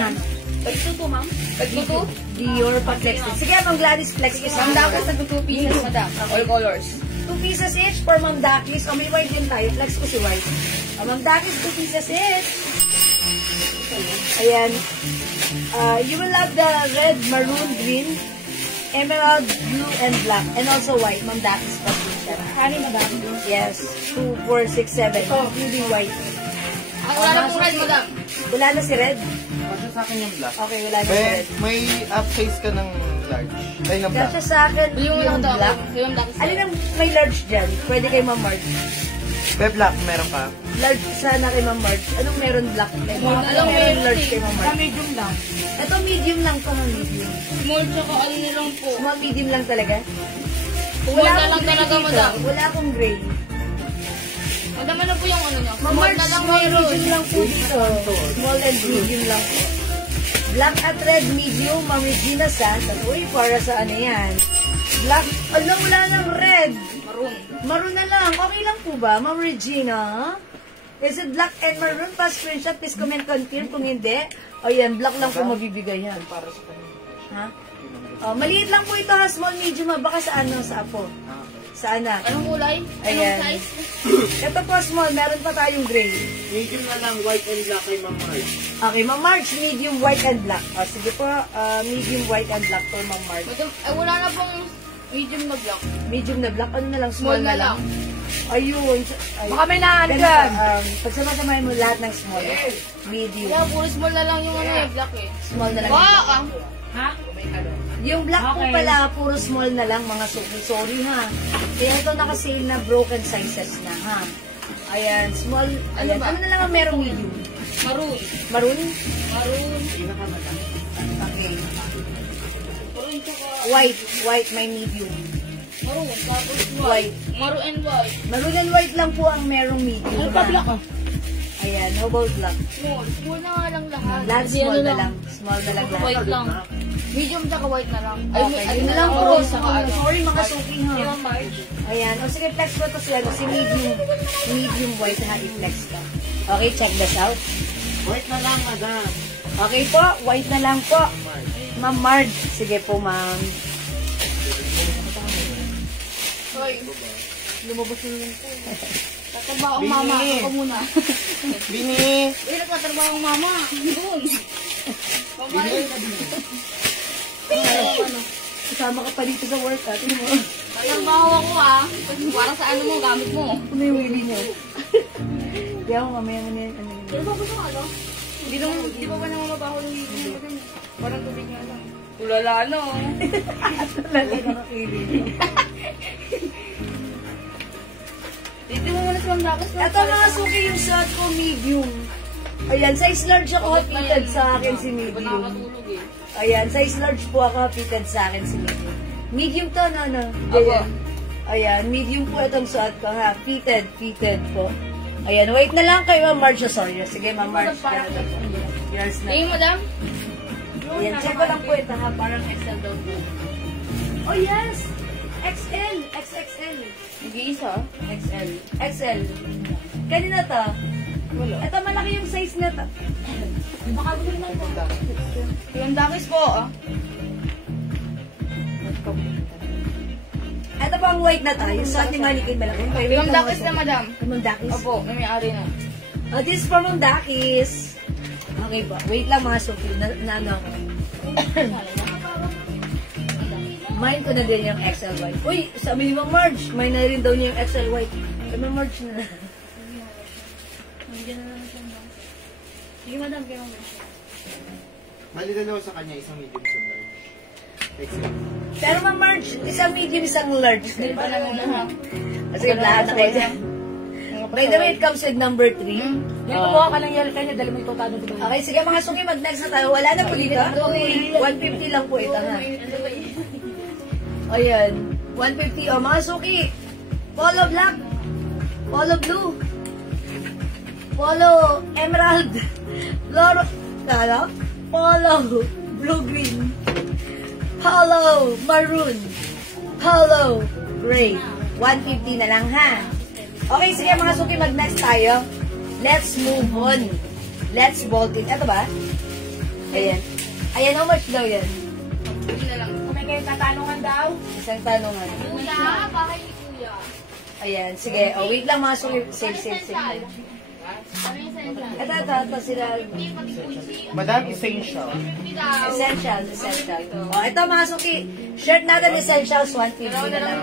Ito, ma'am. Tagtuto? Dior pa-flex din. Sige, Ma'am Gladys, flex ko sa Ma'am Dakis, tagtuto pieces, madam. All colors. 2 pieces each for Ma'am Dakis. O, may white din tayo. Flex ko si white. O, Ma'am Dakis, 2 pieces each. Ayan. You will love the red, maroon, green, emerald, blue, and black. And also white. Ma'am Dakis pa din siya. Kani, madam. Yes. 2, 4, 6, 7. Including white. Wala na po red, madam. Wala na si red? Kasi sa akin yung black. Okay, wala na si red. May upsize ka ng large. Ay, ng black. Kasi sa akin, Yung lang daw. black. Yung Dakis. Alin ang may large dyan? Pwede kay Ma'am Marge. May black, meron ka. Large sana kay Ma'am Marge. Anong meron black kay Ma'am Marge? Alam mo Meron yun, large eh. kay Ma'am Sa Marge. medium lang. Ito medium lang to, Ma'am, medium. Small tsaka ano na lang po. Small, medium lang talaga. Small na akong lang gray talaga, dito. madam. Wala akong gray. Madam, ano po yung ano nyo? Ma'am Small Marge, na lang small, meron. medium lang po dito. Small and medium lang po. Black at red, medium, Ma'am Regina Santos. Uy, para sa ano yan? Black, ala, wala nang red. Maroon. Maroon na lang. Okay lang po ba, Ma'am Regina? Is it black and maroon? Pa-screenshot, please comment, confirm. Kung hindi, ayan, black lang po mabibigay yan. Para sa kanila. Ha? Oh, maliit lang po ito ha, small, medium ha. Baka sa ano, sa apo. Sa anak. Anong kulay? Anong Ayan. size? Ito po, small. Meron pa tayong gray. Medium na lang, white and black kay Ma'am Marge. Okay, Ma'am Marge, medium white and black. O, sige po, medium white and black for Ma'am Marge. Madam, wala na pong medium na black. Medium na black, ano na lang, small, Small na lang. Ayun. Baka may naan Ganito, dyan. pagsama-samahin mo lahat ng small. Medium. Kaya puro small na lang yung ano eh, black eh. Small na lang. Wow! Ha? Yung black po Okay. pala, puro small na lang, mga suki. Sorry ha. Kaya ito nakasale na broken sizes na ha. Ayan, small. Ayan, ba? ano na lang ang merong medium? Maroon. Maroon? Maroon. Okay. Maroon tsaka White may medium. maroon. Tapos White. Maroon and white. Maroon and white lang po ang merong medium. Ano pa black ah? Ayan, how about black? Small. Small na nga lang lahat. Lahat Kasi small ano na lang. Small na lang lahat. White lang. Medium tsaka white na lang. Okay, yun na lang po. Maroon tsaka ano. Sorry mga suki ha. Di ba, Marge? Ayan. O sige, flex ko to si, si medium white ha. I-flex ka. Okay, check this out. White na lang, madam. Okay po, white na lang po. Ma'am Marge. Sige po, ma'am. Hoy. Lumabas na lang po. Tatrabaho ang mama. Ako muna. Bini! Uy, nagtatrabaho ang mama. Doon. Kasama ka pa dito sa work ha. Tingnan mo. Tatrabaho ako ah. Para sa ano mo, gamit mo. Ano yung willy niyo? Di ako mamaya mo na ano yun. Ano ba gusto ka, no? Di ba naman mabaho yung video? Parang tubig nga lang. Ulala, no? Lalo nakakili. Dito mo muna sa mga dakas na. Ito mga suki yung suot ko, medium. Ayan, size large ako, fitted sa akin si Ba't medium. nakakatulog eh? Ayan, size large po ako, fitted sa akin si medium. Medium to, no? Aba. Ayan, medium po itong suot ko ha. Fitted po. Ayan, wait na lang kayo, Ma'am Marge. Sorry, sige, Ma'am Marge. Ganun na po. Yours na. Tingin, madam? Ayan, check ko lang po ito ha. Parang XL daw po. Oh, yes! XL! XXL! Nag-iisa? XL. Kanina to. Wala. Ito malaki yung size na to. Baka gusto naman po. Yung dakis po ah. Ito po ang white na to. Yung suot ni Manikin malaki. Yung dakis na madam. Mang Dakis. Opo, na may-ari na. Oh, this is from Mang Dakis. Okay po. Wait lang mga suki. Na ano ako. Mine ko na din yung XL white. Uy, sabi ni Mang Marge, mine na rin daw niya yung XL white. Sabi Mang Marge na. Sige madam, kayo mo. Bali dalawa sa kanya, isang medium sa large. Excellent. Pero Mang Marge, isang medium, isang large. Hindi pa na muna ha. Kasi lahat na kayo dyan. By the way, it comes with number 3. Dito kumuha ka ng yellow kanya, dali mo ito tanong dito. Okay, sige mga suki, mag-next na tayo. Wala na po dito. Only 150 lang po ito ha. Ayan, 150. O mga suki, polo black, polo blue, polo emerald, loro, ano? Polo blue-green, polo maroon, polo gray. 150 na lang ha. Okay, sige mga suki, mag-next tayo. Let's move on. Let's bolt it. Ito ba? Ayan. Ayan, how much daw yan? Hindi na lang. Kung may kayo tatanungan daw, Isang tanongan. Kuya, bahay ni Kuya. Ayan, sige. Oh, wait lang mga suki. Save. Ano yung essential? Ito sila. Hindi, pati kunsi. Madam, essential. Hindi daw. Essential. Oh, ito mga suki. Shirt natin essentials, 150 na lang.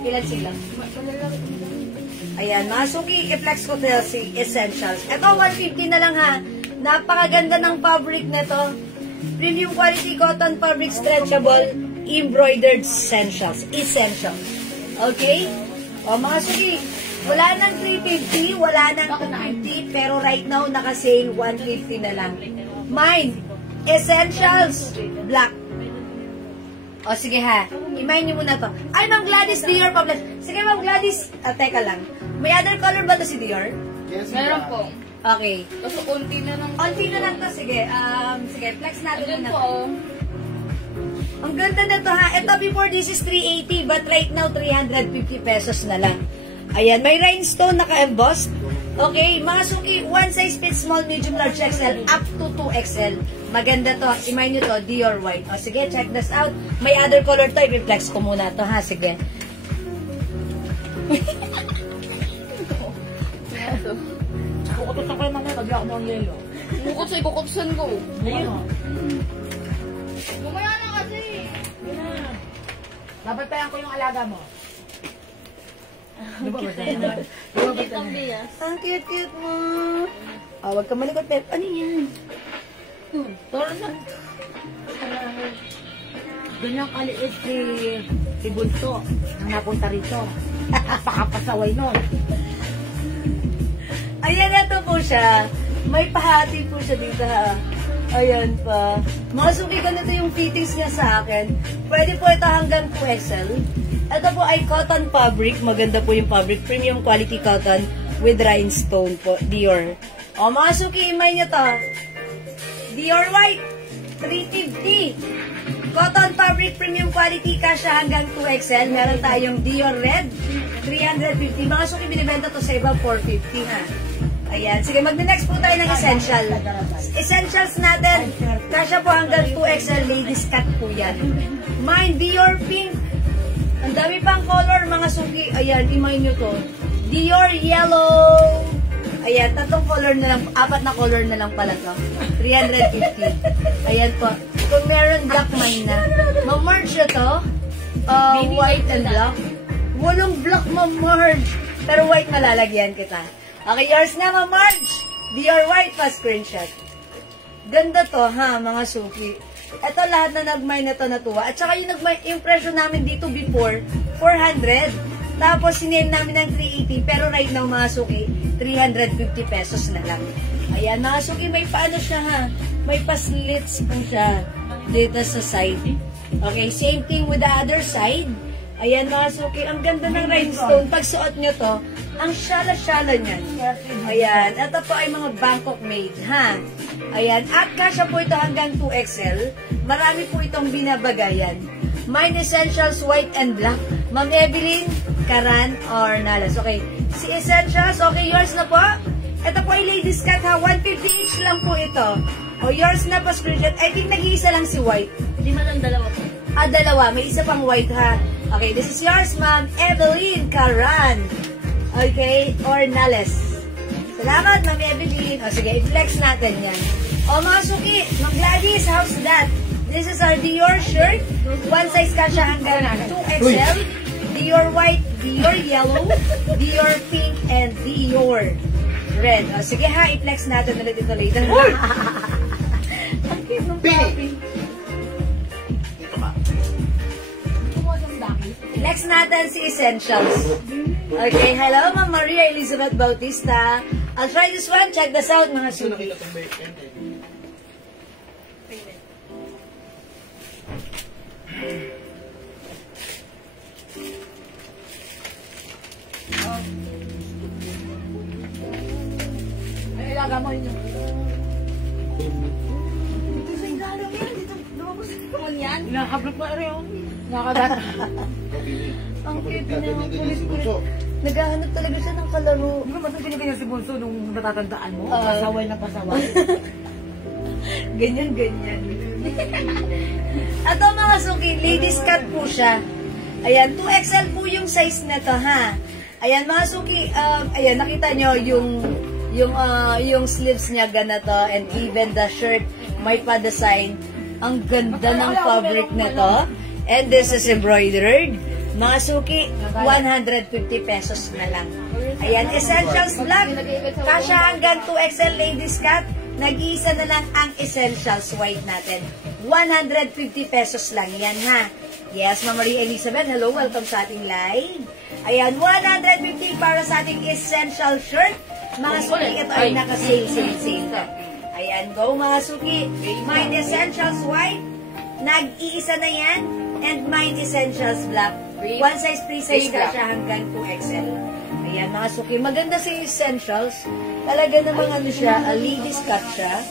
Ilan sila? Ayan, mga suki, i-flex ko tayo si essentials. Ito, 150 na lang ha. Napakaganda ng fabric nito. Premium quality cotton fabric stretchable embroidered essentials. Okay? O mga suki, wala nang 350, wala nang 250, pero right now naka-sale 150 na lang. Mine, essentials, black. O sige ha, i-mine nyo muna to. Ay, Ma'am Gladys, Dior pa. Sige, Ma'am Gladys, teka lang. May other color ba to si Dior? Yes, Meron po. Okay. Kaso konti na lang. Konti na lang to, sige. Sige, flex natin Ayun muna. po. Ang ganda na to ha. Ito before this is 380 but right now 350 pesos na lang. Ayan, may rhinestone naka-embossed. Okay, mga suki, one size fits small, medium, large, XL, up to 2XL. Maganda to. Imay nyo to, Dior white. O sige, check this out. May other color to. I-flex ko muna to ha. Sige. to. Kukutusan ko yung mamaya, pag ako ng yelo. Bukod sa ikukutusan ko. Ayun. Gumaya na kasi. Babantayan ko yung alaga mo. Di ba ba Kitang bias. Ang cute-cute mo. Ah, wag ka malikot, Pep. Ano yan? Toro na. Ganyan kaliit si Bunso nang napunta rito. Napakapasaway nun. Ayan, ito po siya. May pahati po siya dito, ha. Ayan pa. Mga suki, ganito yung fittings niya sa akin. Pwede po ito hanggang 2XL. Ito po ay cotton fabric. Maganda po yung fabric. Premium quality cotton with rhinestone po. Dior. O, mga suki, imay niyo to. Dior White. 350. Cotton fabric premium quality, kasya hanggang 2XL. Meron tayong Dior Red, 350. Mga suki, binibenta to sa iba, 450 ha. Ayan. Sige, mag-next po tayo ng essential. Essentials natin, kasya po hanggang 2XL. Ladies cut po yan. Mine, Dior Pink. Ang dami pang color, mga suki. Ayan, imay nyo to. Dior Yellow. Ayan, 3 color na lang, 4 na color na lang pala to. 350. Ayan po. Kung meron black mine na. Ma-merge na to. White and black. Walang black ma-merge. Pero white malalagyan kita. Okay, yours na ma-merge. Dior White pa screenshot. Ganda to ha, mga suki. Ito lahat na nag-mine na to natuwa. At saka yung presyo namin dito before, 400. Tapos sinale namin ng 380. Pero right now mga suki, 350 pesos na lang. Ayan, mga suki, may paano siya ha. May pa-slits po siya dito sa side. Okay, same thing with the other side. Ayan, mga suki, ang ganda ng rhinestone. Pag suot nyo to, ang syala-syala niyan. Ayan, ito po ay mga Bangkok made, ha? Ayan, at kasya po ito hanggang 2XL. Marami po itong binabagayan. Mine Essentials White and Black. Ma'am Evelyn, Karan, or Nalas. Okay, si Essentials, okay, yours na po. Ito po ay ladies cut ha, 150 each lang po ito. O, yours na po, screenshot. I think nag-iisa lang si White. Hindi man ang dalawa po. Ah, dalawa. May isa pang White ha. Okay, this is yours, Ma'am Evelyn Karan. Okay, or Nales. Salamat, Ma'am Evelyn. O, sige, i-flex natin yan. O, mga suki, Ma'am Gladys, how's that? This is our Dior shirt. One size kasya hanggang 2XL. Dior White, Dior Yellow, Dior Pink, and Dior Red. O, sige ha, i-flex natin ulit ito later. Ang cute ng puppy. Next natin si Essentials. Okay, hello, Ma'am Maria Elizabeth Bautista. I'll try this one. Check this out, mga suki. Ay, alaga mo yun. Dito sa ilalong yan. Dito, lumabas naman yan. Nakablok pa rin yun. Nakagata. Ang cute niya, ang kulit-kulit. Naghahanap talaga siya ng kalaro. Hindi ko matang ganyan si Bunso nung natatandaan mo. Ah. Pasaway na pasaway. Ganyan, ganyan. Ito mga suki, ladies cut po siya. Ayan, 2XL po yung size nito ha. Ayan mga suki, ayan, nakita nyo yung sleeves niya ganito and even the shirt may pa-design. Ang ganda ng fabric nito. And this is embroidered. Mga suki, 150 pesos na lang. Ayan, Essentials Black. Kasya hanggang 2XL ladies cut. Nag-iisa na lang ang Essentials White natin. 150 pesos lang yan ha. Yes, Ma'am Maria Elizabeth, hello, welcome sa ating live. Ayan, 150 para sa ating Essential shirt. Mga suki, ito ay naka-sale. Ayan, go mga suki. Mine Essentials White. Nag-iisa na yan. And Mine Essentials Black. One size, free size ka siya hanggang 2XL. Ayan, mga suki. Maganda si Essentials. Talaga namang ano siya, ladies cut siya.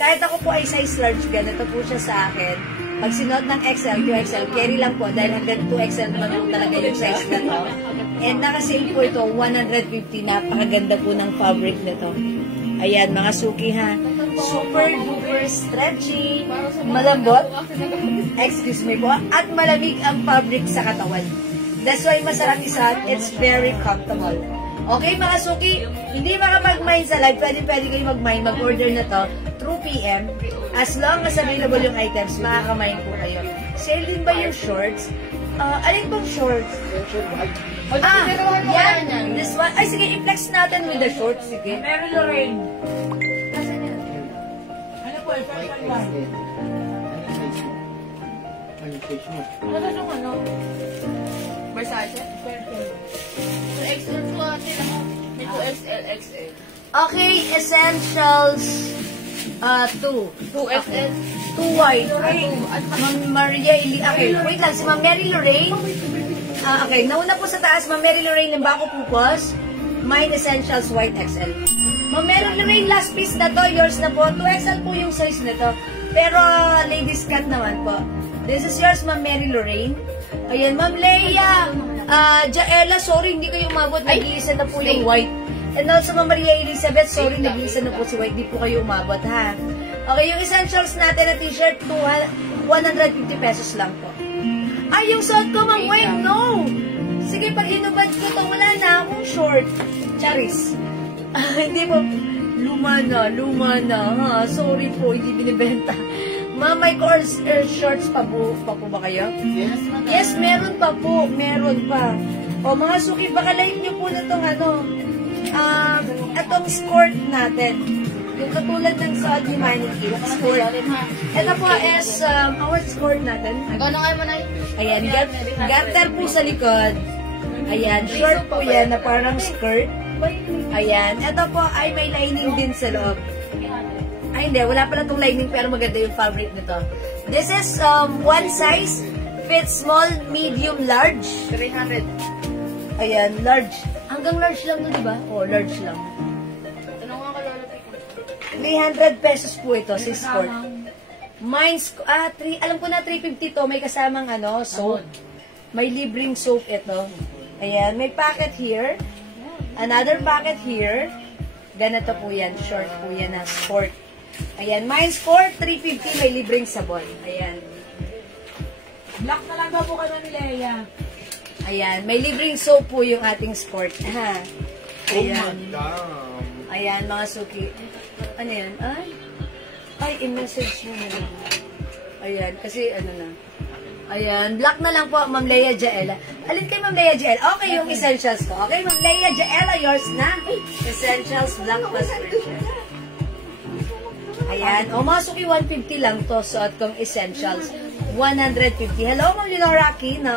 Kahit ako po ay size large, ganito po siya sa akin. Pag sinuot ng XL, 2XL, carry lang po dahil hanggang 2XL naman po talaga yung size na to. And naka-sale po ito, 150. Napakaganda po ng fabric nito. Ayan, mga suki ha. Super duper stretchy, malambot, excuse me po, at malamig ang fabric sa katawan. That's why masarap isuot, it's very comfortable. Okay, mga suki, hindi makapag-mine sa live, pwede kayo mag-mine, mag-order na to through PM. As long as available yung items, makaka-mine po kayo. Sale din ba yung shorts? Alin bang shorts? Yan. This one. Ay, sige, i-flex natin with the shorts. Sige. Mary Lorraine. Asan yan? Ano po, FL1. Ano yung ano? Versace? 2XL po ate. May 2XL, XL. Okay, essentials. 2. 2XL. 2 white. Ma'am Maria okay, wait lang. Si Ma'am Mary Lorraine. Okay, nauna po sa taas, Ma'am Mary Lorraine, Limbaco Pupos. Mine Essentials White XL. Ma'am Mary Lorraine, last piece na to. Yours na po. 2XL po yung size nito. Pero ladies cut naman po. This is yours, Ma'am Mary Lorraine. Ayan, Ma'am Leia. Jaela, sorry, hindi kayo umabot. Nag-iisa na po yung white. And also, Ma'am Maria Elizabeth, sorry, nag-iisa na po si white. Di po kayo umabot, ha? Okay, yung essentials natin na t-shirt, 150 pesos lang po. Ay, yung suot ko, Ma'am Wayne, no! Sige, pag hinubad ko to, wala na akong short. Charis. Hindi po. Luma na, ha? Sorry po, hindi binibenta. Ma'am, may shorts pa po ba kayo? Yes, meron pa po. Meron pa. O, mga suki, baka like nyo po na itong itong skirt natin. Yung katulad ng sa Humanity. Skirt. Ito po is our skirt natin. Gano'n nga mo na yun? Ayan, garter po sa likod. Ayan, short po yan na parang skirt. Ayan, ito po ay may lining din sa loob. Ay, hindi. Wala pala itong lining pero maganda yung fabric nito. This is one size. Fits small, medium, large. 300. Ayan, large. Hanggang large lang to, di ba? O, large lang. Ano nga ka, Lola? 300 pesos po ito, si skirt. Mine's, alam ko na 350 to. May kasamang soap. May libreng soap ito. Ayan, may packet here. Another packet here. Ganito po yan. Short po yan na sport. Ayan, mine's for 350. May libreng sabon. Ayan. Black na lang daw po kayo ni Leia. Ayan, may libreng soap po yung ating sport. Ha? Ayan. Ayan, mga suki. Ano yan? Ay, i-message nyo na lang. Ayan, kasi na. Ayan, black na lang po, Ma'am Leia Jaela. Alin kay Ma'am Leia Jaela? Okay, yung essentials ko. Okay, Ma'am Leia Jaela, yours na. Essentials, black plus purchase. Ayan, mga suki, 150 lang to. Suot kong essentials. 150. Hello, Ma'am Leonora Aquino.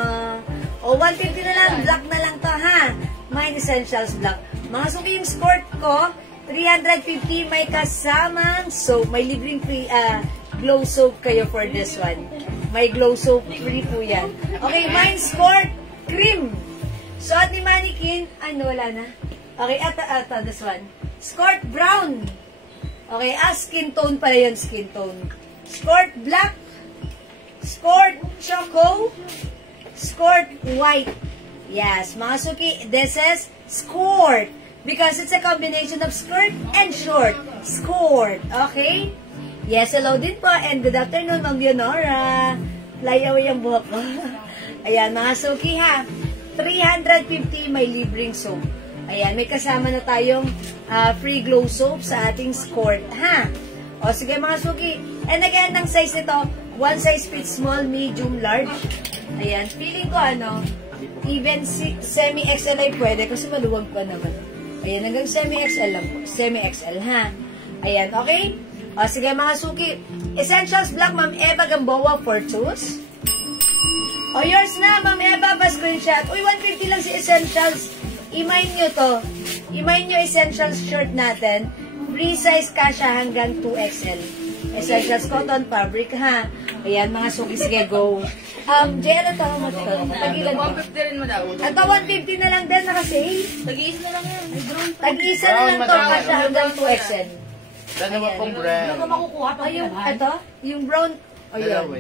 150 na lang. Black na lang to, ha? Mine Essentials Black. Mga suki, yung skirt ko, 350. May kasamang soap. May libreng free, glow soap kayo for this one. May glow soap. Free po yan. Okay, mine skirt, cream. Suot ni Mannequin. Wala na. Okay, ito, this one. Skirt, brown. Okay, skin tone pala yun, skin tone. Skirt, black. Skirt, choco. Skirt, white. Yes, mga suki, this is skirt. Because it's a combination of skirt and short. Skirt, okay? Yes, hello din po. And good afternoon, Ma'am Leonora. Fly away ang buhok ko. Ayan, mga suki ha. 350 may libreng soap. Ayan, may kasama na tayong free glow soap sa ating skirt, ha? O, sige mga suki. And again, ang size nito, one size fits small, medium, large. Ayan, feeling ko even semi-XL ay pwede kasi maluwag pa naman. Ayan, hanggang semi-XL lang po. Semi-XL, ha? Ayan, okay? O, sige mga suki. Essentials Black, Ma'am Eva Gamboa for choose. O, yours na, Ma'am Eva, pa-screenshot. Uy, 150 lang si Essentials. I-mine nyo to. I-mine nyo Essentials shirt natin. Free size ka siya hanggang 2XL. Essentials cotton fabric, ha? Ayan, mga suki, sige, go. JL, ito, mo ito. Tagilan ko. 150 rin mo daw. Ito, 150 na lang din, naka-sale. Tag-iis na lang yan. Tag-isa na lang to, kasya hanggang 2XL. Dalawa pong brand. Ano ka makukuha pa Yung, ito, yung brown, Dalawa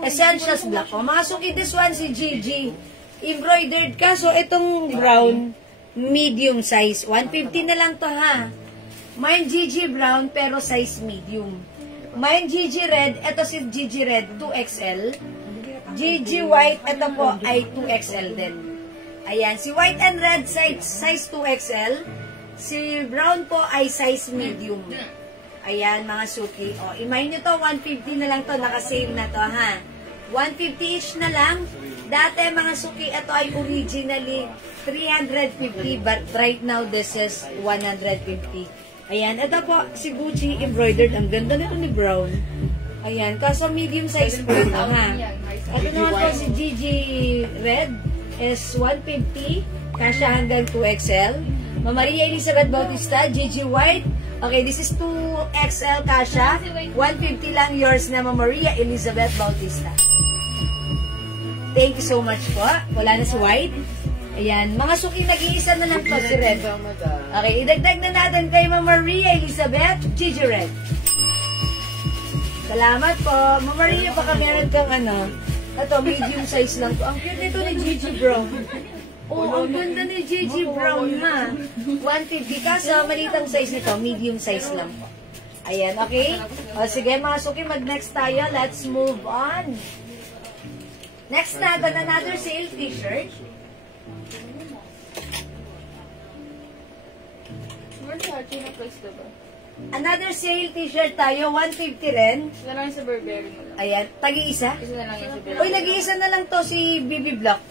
Essentials Black. O, mga suki, this one, si Gigi. Embroidered ka, so itong brown, medium size. 150 na lang to, ha? Mine Gigi brown, pero size medium. Mine Gigi red, ito si Gigi red, 2XL. Gigi white, ito po ay 2XL din. Ayan, si white and red size 2XL. Si brown po ay size medium. Ayan, mga suki. O, imayin nyo to, 150 na lang to. Naka-sale na to, ha? 150 each na lang. Dati, mga suki, ito ay originally 350, but right now, this is 150. Ayan, ito po, si Gucci embroidered. Ang ganda nito ni brown. Ayan, kaso medium size po ito, ha? Ito naman po, si Gigi Red is 150. Kasya hanggang 2XL. Mama Maria Elizabeth Bautista, Gigi White. Okay, this is 2XL kasha. 150 lang yours na Mama Maria Elizabeth Bautista. Thank you so much po. Wala na si White. Ayan, mga suki, nag-iisa na lang po si Red. Okay, idagdag na natin kay Mama Maria Elizabeth, Gigi Red. Salamat po. Mama Maria, baka meron kang ano. Ito, medium size lang po. Ang cute nito ni Gigi Brown. Oh, ang ganda ni Gigi Brown, ha? 150 kaso, malitang size nito, medium size lang po. Ayan, okay? O, sige, mga suki, mag-next tayo. Let's move on. Next natin, another sale t-shirt. Another sale t-shirt tayo, 150 rin. Isa lang yung sa Burberry mo lang. Ayan, tagi-isa? Isa na lang yung sa Burberry. Uy, nag-iisa na lang to si BB Block.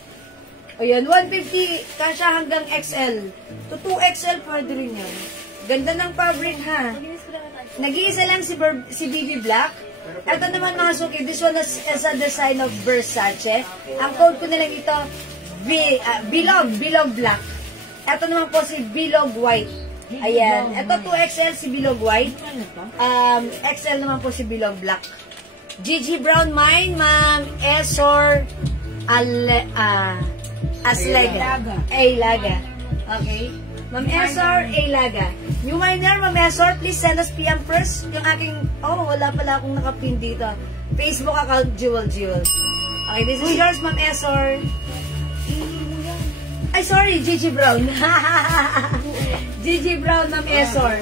Ayan, 150, kasya hanggang XL. To 2XL, pwede rin yan. Ganda ng fabric, ha? Nag-iisa lang si BB Black. Ito naman, mga suki, this one is a design of Versace. Ang code ko na lang ito, Bilog Black. Ito naman po si Bilog White. Ayan, ito 2XL si Bilog White. XL naman po si Bilog Black. Gigi Brown mine, Ma'am Esor Aslega. Ailaga. Okay. Ma'am Esor Ailaga. New miner, Ma'am Esor, please send us PM first. Yung aking, wala pala akong nakapin dito. Facebook account, Jewel. Okay, this is yours, Ma'am Esor. Ay, sorry, Gigi Brown. Gigi Brown, Ma'am Esor.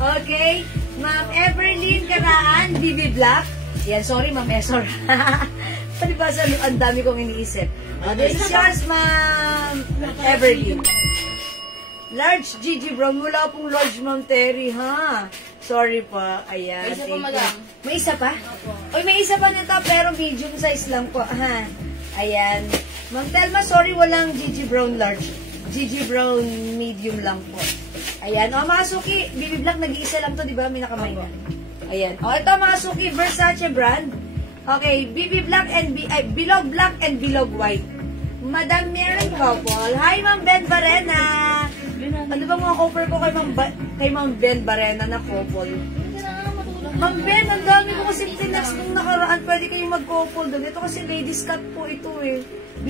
Okay. Ma'am Everlyn Karaan, BB Black. Yan, sorry, Ma'am Esor. Palibasa, ang dami kong iniisip. This is yours, Ma'am Everlyn. Large Gigi Brown. Wala pong large, Ma'am Terry, ha? Sorry pa. Ayan. May isa pa, madam. May isa pa? Uy, may isa pa nito, pero medium size lang po, ha? Ayan. Ma'am Telma, sorry, walang Gigi Brown large. Gigi Brown medium lang po. Ayan. O, mga suki, BB Black, nag-iisa lang to, di ba? May nakamay na. Ayan. O, ito, mga suki, Versace brand. Okay, BB Black and Bilog Black and Bilog White. Madam Mary Couple. Hi, Ma'am Ben Barena. Ano ba mga offer ko kay Ma'am Ben Barena na couple? Ma'am Ben, ang dami ko kasi tinax nung nakaraan. Pwede kayong mag-couple doon. Ito kasi ladies cut po ito eh.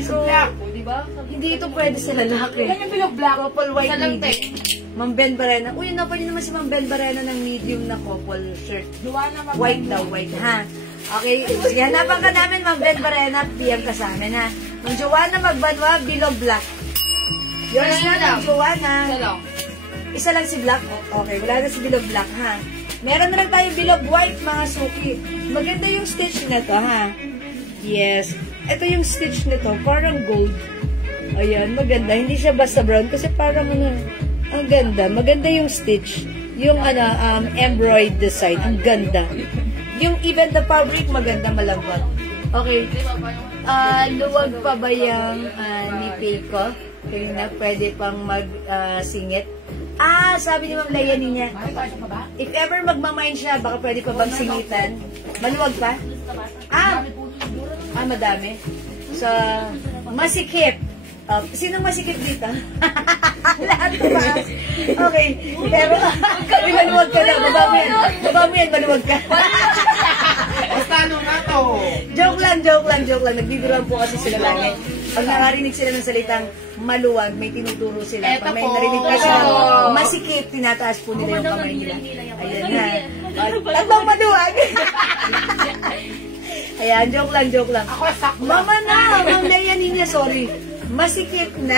So, Di ba? hindi ito pwede sa lalaki. Yan yung Bilog Black. Couple white Sa lang, lady. Ma'am Ben Barena. Uy, napali naman si Ma'am Ben Barena ng medium na couple shirt. White daw, white, ha? Okay, sige, hanapan ka namin, Ma'am Ben Barena, PM ka sa amin, ha? Ma'am Joanna Magbanwa, Bilog Black. Yours na, Ma'am Joanna. Isa lang. Isa lang si Black? Okay, wala na si Bilog Black, ha? Meron na lang tayo Bilog White, mga suki. Maganda yung stitch na to, ha? Yes. Ito yung stitch nito, parang gold. Ayan, maganda. Hindi siya basta brown kasi parang ang ganda. Maganda yung stitch. Yung embroidered design. Ang ganda. Yung even the fabric, maganda, malambot. Okay. Luwag pa ba yung nipay ko? Kaya na pwede pang mag-singit. Sabi ni Ma'am Leia niya, if ever magmamind siya, baka pwede pa bang singitan? Maluwag pa? Madami. So, masikip. Sinong masikip dito? Lahat ko ba? Okay. Pero, maluwag ka na. Baba mo yan, maluwag ka. Basta ano na to? Joke lang. Nagbibiruan po kasi sila lagi. Pag nakarinig sila ng salitang maluwag, may tinuturo sila. Pag may narinig ka sila, masikip, tinataas po nila yung kamay nila. Ayan na. Tagbang maluwag. Ayan, joke lang. Mama na, Ma'am Leia niya, sorry. Masikip na.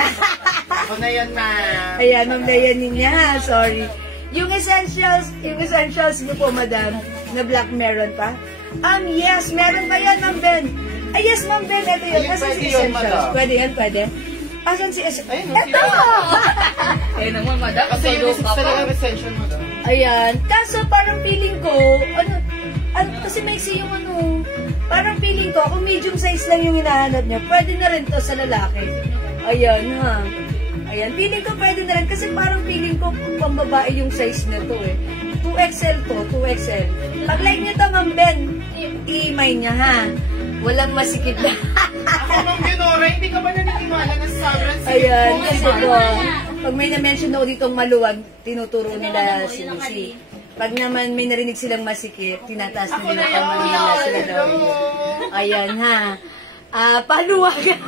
Ako na yan, ma'am. Ayan, Ma'am Leia niya, sorry. Yung essentials niyo po, madam, na black meron pa? Yes, meron pa yan, Ma'am Ben. Yes, Ma'am Ben, ito yun. Kasi Pwede yun, essentials. madam. Pwede yan, pwede. Asan si S? Ayun, Eto! Eh naman, madam. Kasi Solo yung ka pa. talaga recension mo daw. Ayan. Kaso parang feeling ko, kasi maiksi yung parang feeling ko, kung medium size lang yung hinahanap niya, pwede na rin to sa lalaki. Ayan ha. Ayan, feeling ko pwede na rin kasi parang feeling ko pambabae yung size na to eh. 2XL to, 2XL. Pag like niyo to, Ma'am Ben, i-email niya ha. Walang masikip na. Ako nung Ginora, hindi ka ba naniniwala na sobrang Ayan, kasi po, pag may na-mention daw ditong maluwag, tinuturo nila si Lucy. Pag naman may narinig silang masikip, tinataas nila yung pamilya sila daw. Ayan ha. Paluwagan.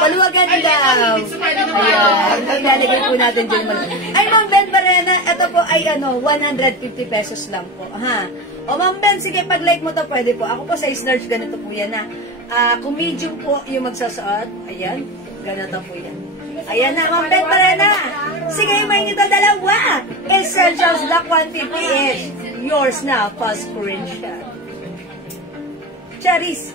Paluwagan daw. Ayan, ilalagay po natin dyan. Ay, Ma'am Ben Barena, ito po ay 150 pesos lang po. Ha? O Ma'am Ben, sige, pag like mo to, pwede po. Ako po size large, ganito po yan ha. Kung medium po yung magsasaot, ayan, ganito po yan. Ayan na, Ma'am Ben Barena. Sige, may nito dalawa. Essentials Black 150 is yours na, fast screenshot. Charis.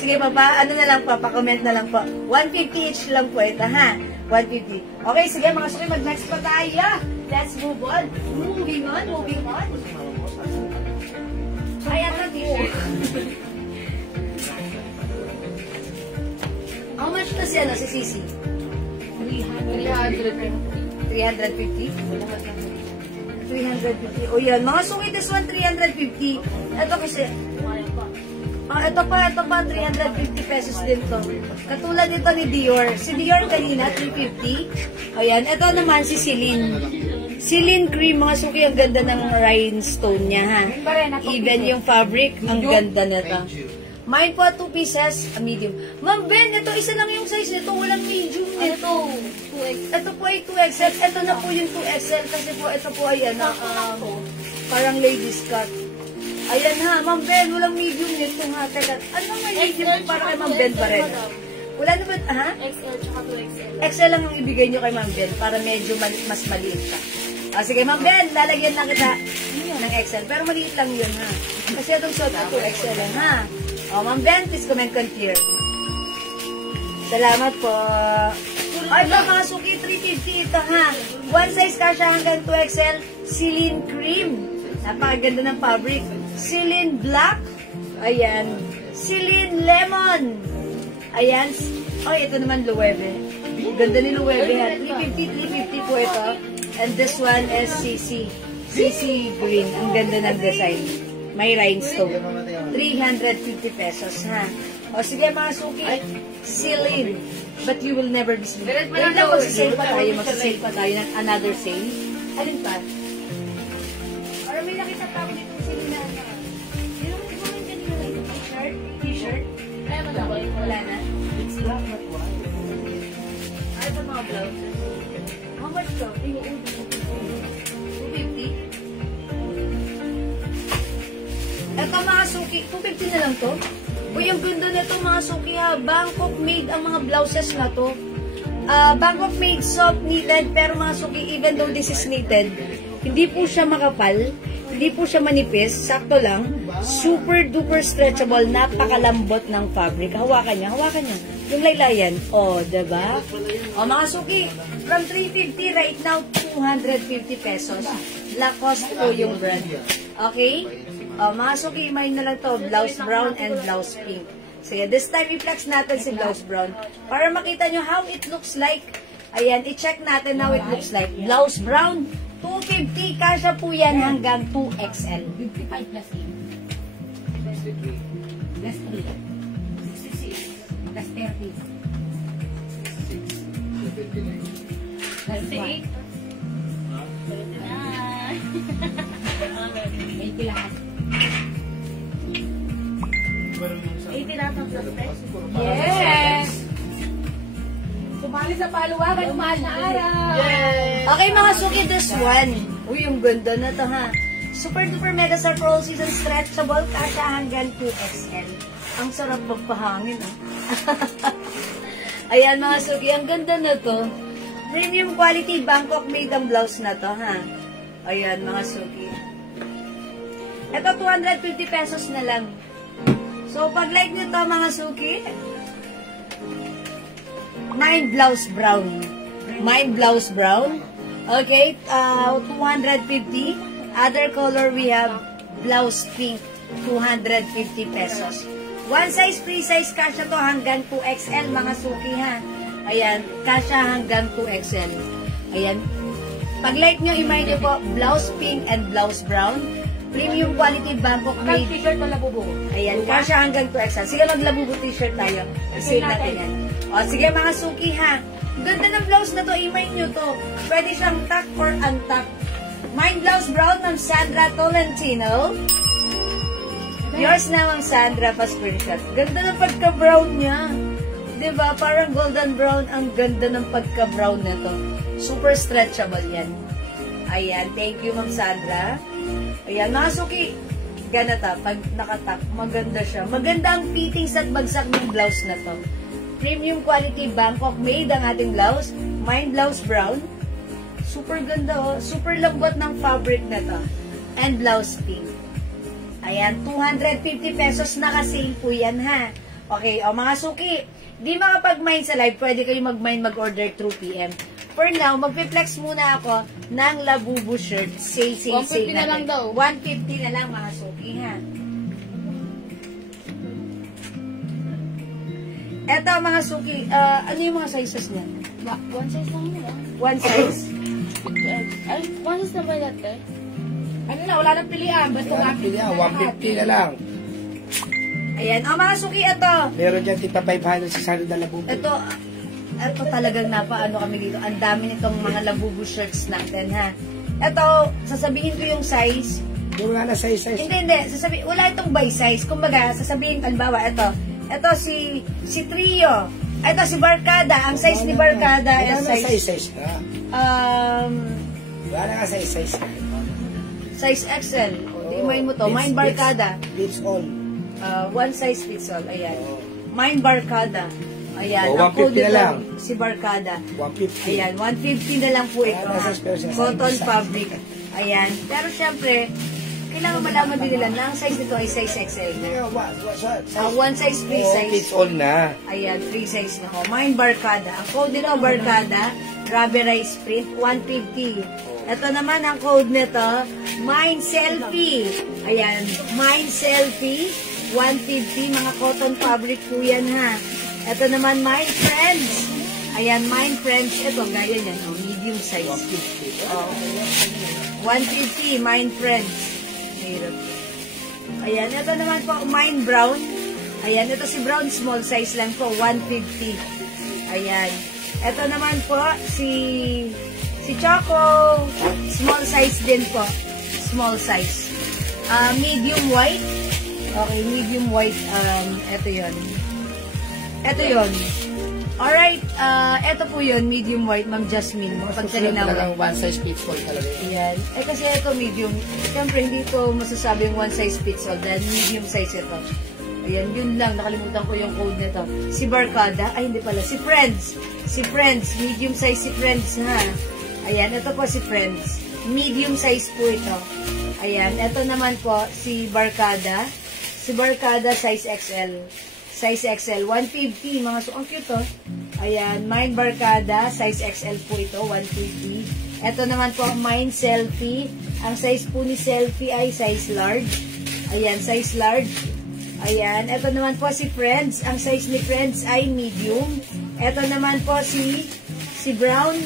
Sige pa, ano na lang po, pa-comment na lang po. 150 each lang po ito, ha? 150. Okay, sige mga suki, mag-next pa tayo. Let's move on. Moving on. Ayan na po. How much na siya, si Sisi? 350. 350? 350. O yan, mga suki, this one, 350. Ito kasi, ito pa, 350 pesos din to. Katulad nito ni Dior. Si Dior kanina, 350. Ayan, ito naman si Celine. Celine cream, mga suki, ang ganda ng rhinestone niya, ha. Even yung fabric, ang ganda na to. Mine po, 2 pieces, a medium. Ma'am Ben, ito, isa lang yung size nito, walang medium nito. Ito po ay 2XL. Ito na po yung 2XL kasi po, ito po ay parang ladies cut. Ayan ha, Ma'am Ben, walang medium nito ha. Teka, ano may medium para kay Ma'am Ben pa rin? Wala naman, ha? XL tsaka 2XL. XL lang ang ibigay nyo kay Ma'am Ben para medyo mas maliit ka. Sige, Ma'am Ben, lalagyan na kita ng XL. Pero maliit lang yun ha. Kasi itong suot na 2XL lang ha. Ma'am Ben, please comment confirm. Salamat po. Ay, ito mga suki, 350 ito ha. One size kasha hanggang 2XL. Celine cream. Napakaganda ng fabric. Celine black. Ayan. Celine lemon. Ayan. Ay, ito naman Loewe. Ganda ni Loewe ha. 350 po ito. And this one is CC. CC green. Ang ganda ng design. May rhinestone. 350 pesos ha. O sige mga suki. Celine. But you will never be seen. Wait lang, magsisale pa tayo. Magsisale pa tayo ng another sale. Alin pa? Or may nakita pa ako dito Celine na ano. Yung mga kanina na ito. T-shirt? Ay, wala na. It's black but white. Ay, ito mga blouses. How much to? 250? Ito mga suki, 250 na lang to. Uy, ang ganda nito mga suki ha. Bangkok made ang mga blouses na to. Bangkok made soft knitted, pero mga suki, even though this is knitted, hindi po siya makapal, hindi po siya manipis, sakto lang. Super duper stretchable, napakalambot ng fabric. Hawakan niya. Yung laylayan. O, diba? O mga suki, from 350 right now, 250 pesos. Lacoste po yung brand. Okay? Mga suki, may na lang to, blouse brown and blouse pink. So yeah, this time i-flex natin si blouse brown para makita nyo how it looks like. Ayan, i-check natin how it looks like. Blouse brown, 250, kasha po yan hanggang 2XL. 55 plus 8. Plus 3. 66. Plus 30. Plus 8. 80 lahat. 80 lahat ng plus 10. Yes! Sumali sa paluwagan, mahal na araw! Okay mga suki, this one. Uy, yung ganda na to ha. Super duper mega star for all season stretchable, kasha hanggang 2XL. Ang sarap magpahangin ha. Ayan mga suki, ang ganda na to. Premium quality Bangkok made ang blouse na to ha. Ayan mga suki. Ito 250 pesos na lang. So pag like nyo to mga suki, Mine blouse brown. Mine blouse brown. Okay, 250. Other color we have blouse pink, 250 pesos. One size, free size, kasha to hanggang 2XL mga suki ha. Ayan, kasha hanggang 2XL. Ayan. Pag like nyo, imay nyo po, blouse pink and blouse brown. Premium quality Bangkok Pag made. t-shirt o labubo. Ayan, kasha hanggang 2XL. Sige, maglabubo t-shirt tayo. I-save natin yan. O, sige mga suki ha. Ganda ng blouse na to, imay nyo to. Pwede siyang tuck or untuck. Mine blouse brown, Ma'am Sandra Tolentino. Yours na, Ma'am Sandra, pa-screenshot. Ganda ng pagka-brown niya. Diba? Parang golden brown. Ang ganda ng pagka-brown na to. Super stretchable yan. Ayan, thank you, Ma'am Sandra. Ayan, mga suki, ganata, pag nakatak, maganda siya. Maganda ang fittings at bagsak ng blouse na to. Premium quality Bangkok made ang ating blouse. Mine blouse brown. Super ganda oh. Super lambot ng fabric na to. And blouse pink. Ayan, 250 pesos naka-sale po yan ha. Okay, o mga suki, di makapag-mine sa live, pwede kayo mag-mine mag-order through PM. For now, mag-flex muna ako ng Labubu shirt. Sale 150 na lang daw. 150 na lang mga suki ha. Eto mga suki, ano yung mga sizes niya? One size lang nila. One size? Ay, one size na ba dati? Ano na, wala nang pilihan. Basta Pili gamit yan, na 150 na lang. Ayan, mga suki, ito. Meron dyan tita 500 sa Salo na Labubu. Ito talagang napaano kami dito. Ang dami nitong mga Labubu shirts natin, ha. Ito, sasabihin ko yung size. Yung nga na size. Hindi. Wala itong by size. Kumbaga, sasabihin, halimbawa, ito si Trio. Ito si Barkada. Ang size ni Barkada is size na. Wala nga size. Size XL. O, di main mo to. Mine Barkada. Fits all. One size fits all. Ayan. Mine Barkada. Ayan. O, Ang code 150 na nito, lang. si Barkada. 150. Ayan. 150 na lang po ito. ha. Cotton fabric. Ayan. Pero syempre, kailangan malaman din nila na ang size nito ay size XL na. One size, free size. Fits all na. Ayan, free size na ko. Mine Barkada. Ang code nito, Barkada, rubberized print, 150. Ito naman ang code nito, Mine Selfie. Ayan, Mine Selfie, 150. Mga cotton fabric po yan ha. Ito naman, Mine Friends. Ayan, Mine Friends. Ito, gaya yan, medium size. 150, Mine Friends. Ayan, ito naman po, Mine Brown. Ayan, ito si Brown, small size lang po, 150. Ayan. Ito naman po, si Choco, small size din po. Small size. Medium white. Okay, medium white. Ito yon. Alright, ito po yun, medium white, Ma'am Jasmine. Talagang one size fits all talaga. Ayan. Kasi ito medium. Siyempre, hindi ko masasabing one size fits all dahil medium size ito. Ayan, yun lang. Nakalimutan ko yung code nito. Si Barkada. Ay, hindi pala. Si Friends. Medium size si Friends, ha. Ayan, ito po si Friends. Medium size po ito. Ayan, ito naman po si Barkada. Si Barkada, size XL. Size XL, 150. Mga ang cute, oh. Ayan, Mine Barkada, size XL po ito, 150. Ito naman po, Mine Selfie. Ang size po ni Selfie ay size large. Ayan, size large. Ayan, ito naman po si Friends. Ang size ni Friends ay medium. Ito naman po si Brown,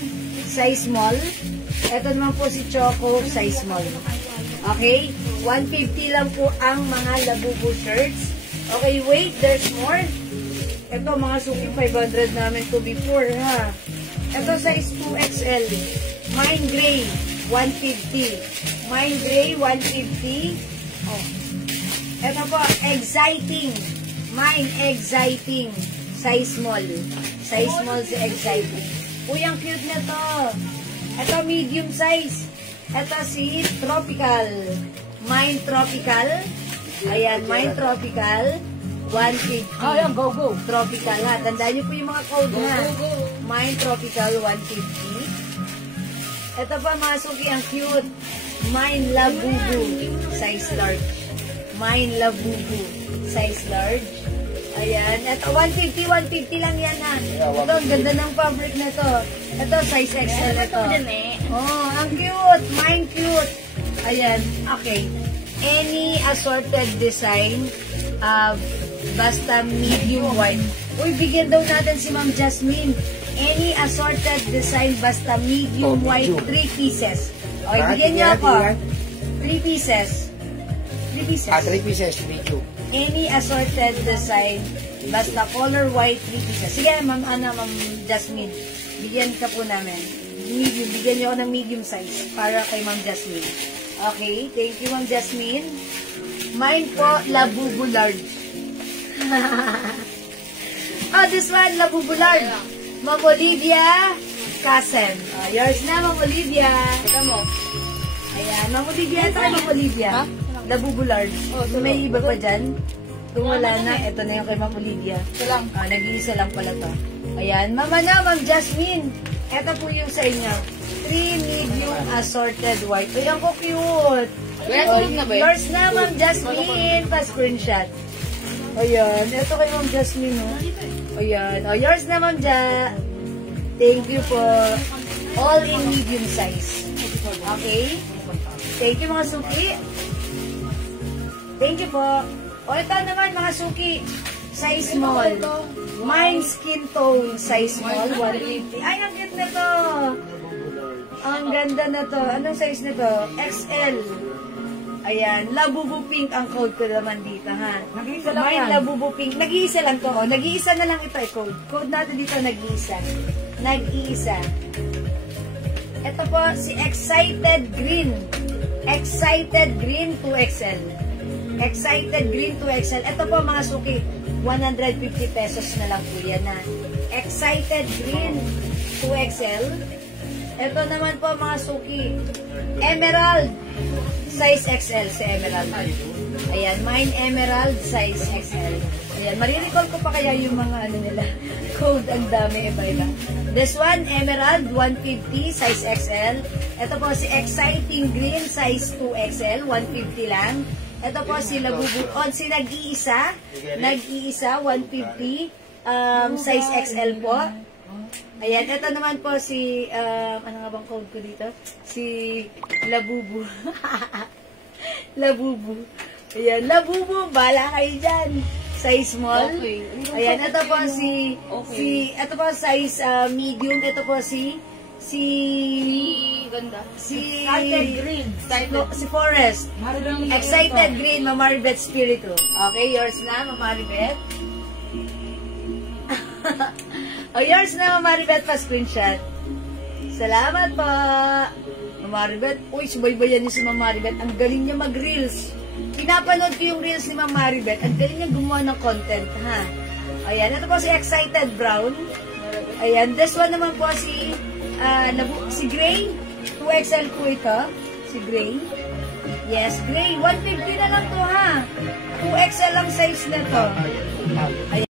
size small. Ito naman po si Choco, size small. Okay? 150 lang po ang mga Labubu shirts. Okay, wait, there's more. Ito, mga suki 500 namin to before, ha. Ito, size 2XL. Mine Gray, 150. Mine Gray, 150. Oh. Ito po, Exciting. Mine Exciting. Size small. Size small si Exciting. Uy, ang cute na to. Ito, medium size. Ito si Tropical. Mine Tropical. Ayan, Mine Tropical. 150. Ayan, go. Tropical, ha. Tandaan niyo po yung mga code, ha. Mine Tropical, 150. Ito pa, mga suki, ang cute. Mine Labubu. Size large. Mine Labubu. Size large. Ayan. Ito, 150 lang yan ha. Ito, ang ganda ng fabric na to. Ito, size XL ito. Oh, ang cute. Mine cute. Ayan. Okay. Any assorted design, basta medium white. Uy, bigyan daw natin si Ma'am Jasmine. Any assorted design, basta medium white, 3 pieces. Okay, bigyan niyo ako. 3 pieces. 3 pieces. 3 pieces, medium. Any assorted design, basta color white, 3 pieces. Sige, Ma'am Jasmine. Bigyan ka po namin. Medium. Bigyan niyo ako ng medium size para kay Ma'am Jasmine. Okay, thank you, Ma'am Jasmine. Mine po, Labubu large. Oh, this one, Labubu large. Ma'am Olivia Kasen. Oh, yours na, Ma'am Olivia. Ito mo. Ayan, Ma'am Olivia. Ito kay Ma'am Olivia. Labubu large. So, may iba pa dyan. Kung wala na, ito na yung kay Ma'am Olivia. Ito lang. Nag-iisa lang pala to. Ayan, Mama na, Ma'am Jasmine. Ito po yung sa inyo. 3 medium assorted white. Ay, ang cute. Kaya tulog na ba yun? Yours na, Ma'am Jasmine. Pa-screenshot. Ayan. Ito kay Ma'am Jasmine, oh. Ayan. Oh, yours na, Ma'am Ja. Thank you po. All in medium size. Okay? Thank you, mga suki. Thank you po. O, ito naman, mga suki. Size small. Mine skin tone. Size small, 150. Ay, ang cute na to. Ang ganda na to. Anong size nito? XL. Ayan. Labubu pink ang code ko naman dito, ha? Nag-iisa lang Mine yan. Labubu pink. Nag-iisa lang to. Oh. Nag-iisa na lang ito, code. Code natin dito, nag-iisa. Nag-iisa. Ito po, si Excited Green. Excited Green 2XL. Excited Green 2XL. Ito po, mga suki. 150 pesos na lang po yan, ha? Excited Green 2XL. Ito naman po, mga suki. Emerald. Size XL si Emerald. Ayan, mine Emerald, size XL. Ayan, marirecall ko pa kaya yung mga ano nila. Code, ang dami, iba-iba. This one, Emerald, 150, size XL. Ito po si Exciting Green, size 2XL, 150 lang. Ito po si Labubu, si nag-iisa, 150, size XL po. Ayan, ito naman po si, ano nga bang code ko dito? Si Labubu. Labubu. Ayan, Labubu, bala kayo dyan. Size small. Okay. Ayan, ito po ito po size medium. Ito po si Ganda. Excited Green. Si Forest. Maribel. Excited Green, Mamaribet Spiritu. Okay, yours na, Mamaribet. Yours na, Mamaribet, pa screenshot. Salamat po. Mamaribet. Uy, subaybayan niyo si Mamaribet. Ang galing niya mag-reels. Pinapanood ko yung reels ni Mamaribet. Ang galing niya gumawa ng content, ha? Ayan, ito po si Excited Brown. Ayan, this one naman po si Gray. 2XL po ito. Si Gray. Yes, Gray. 150 na lang to, ha? 2XL ang size na to. Ayan.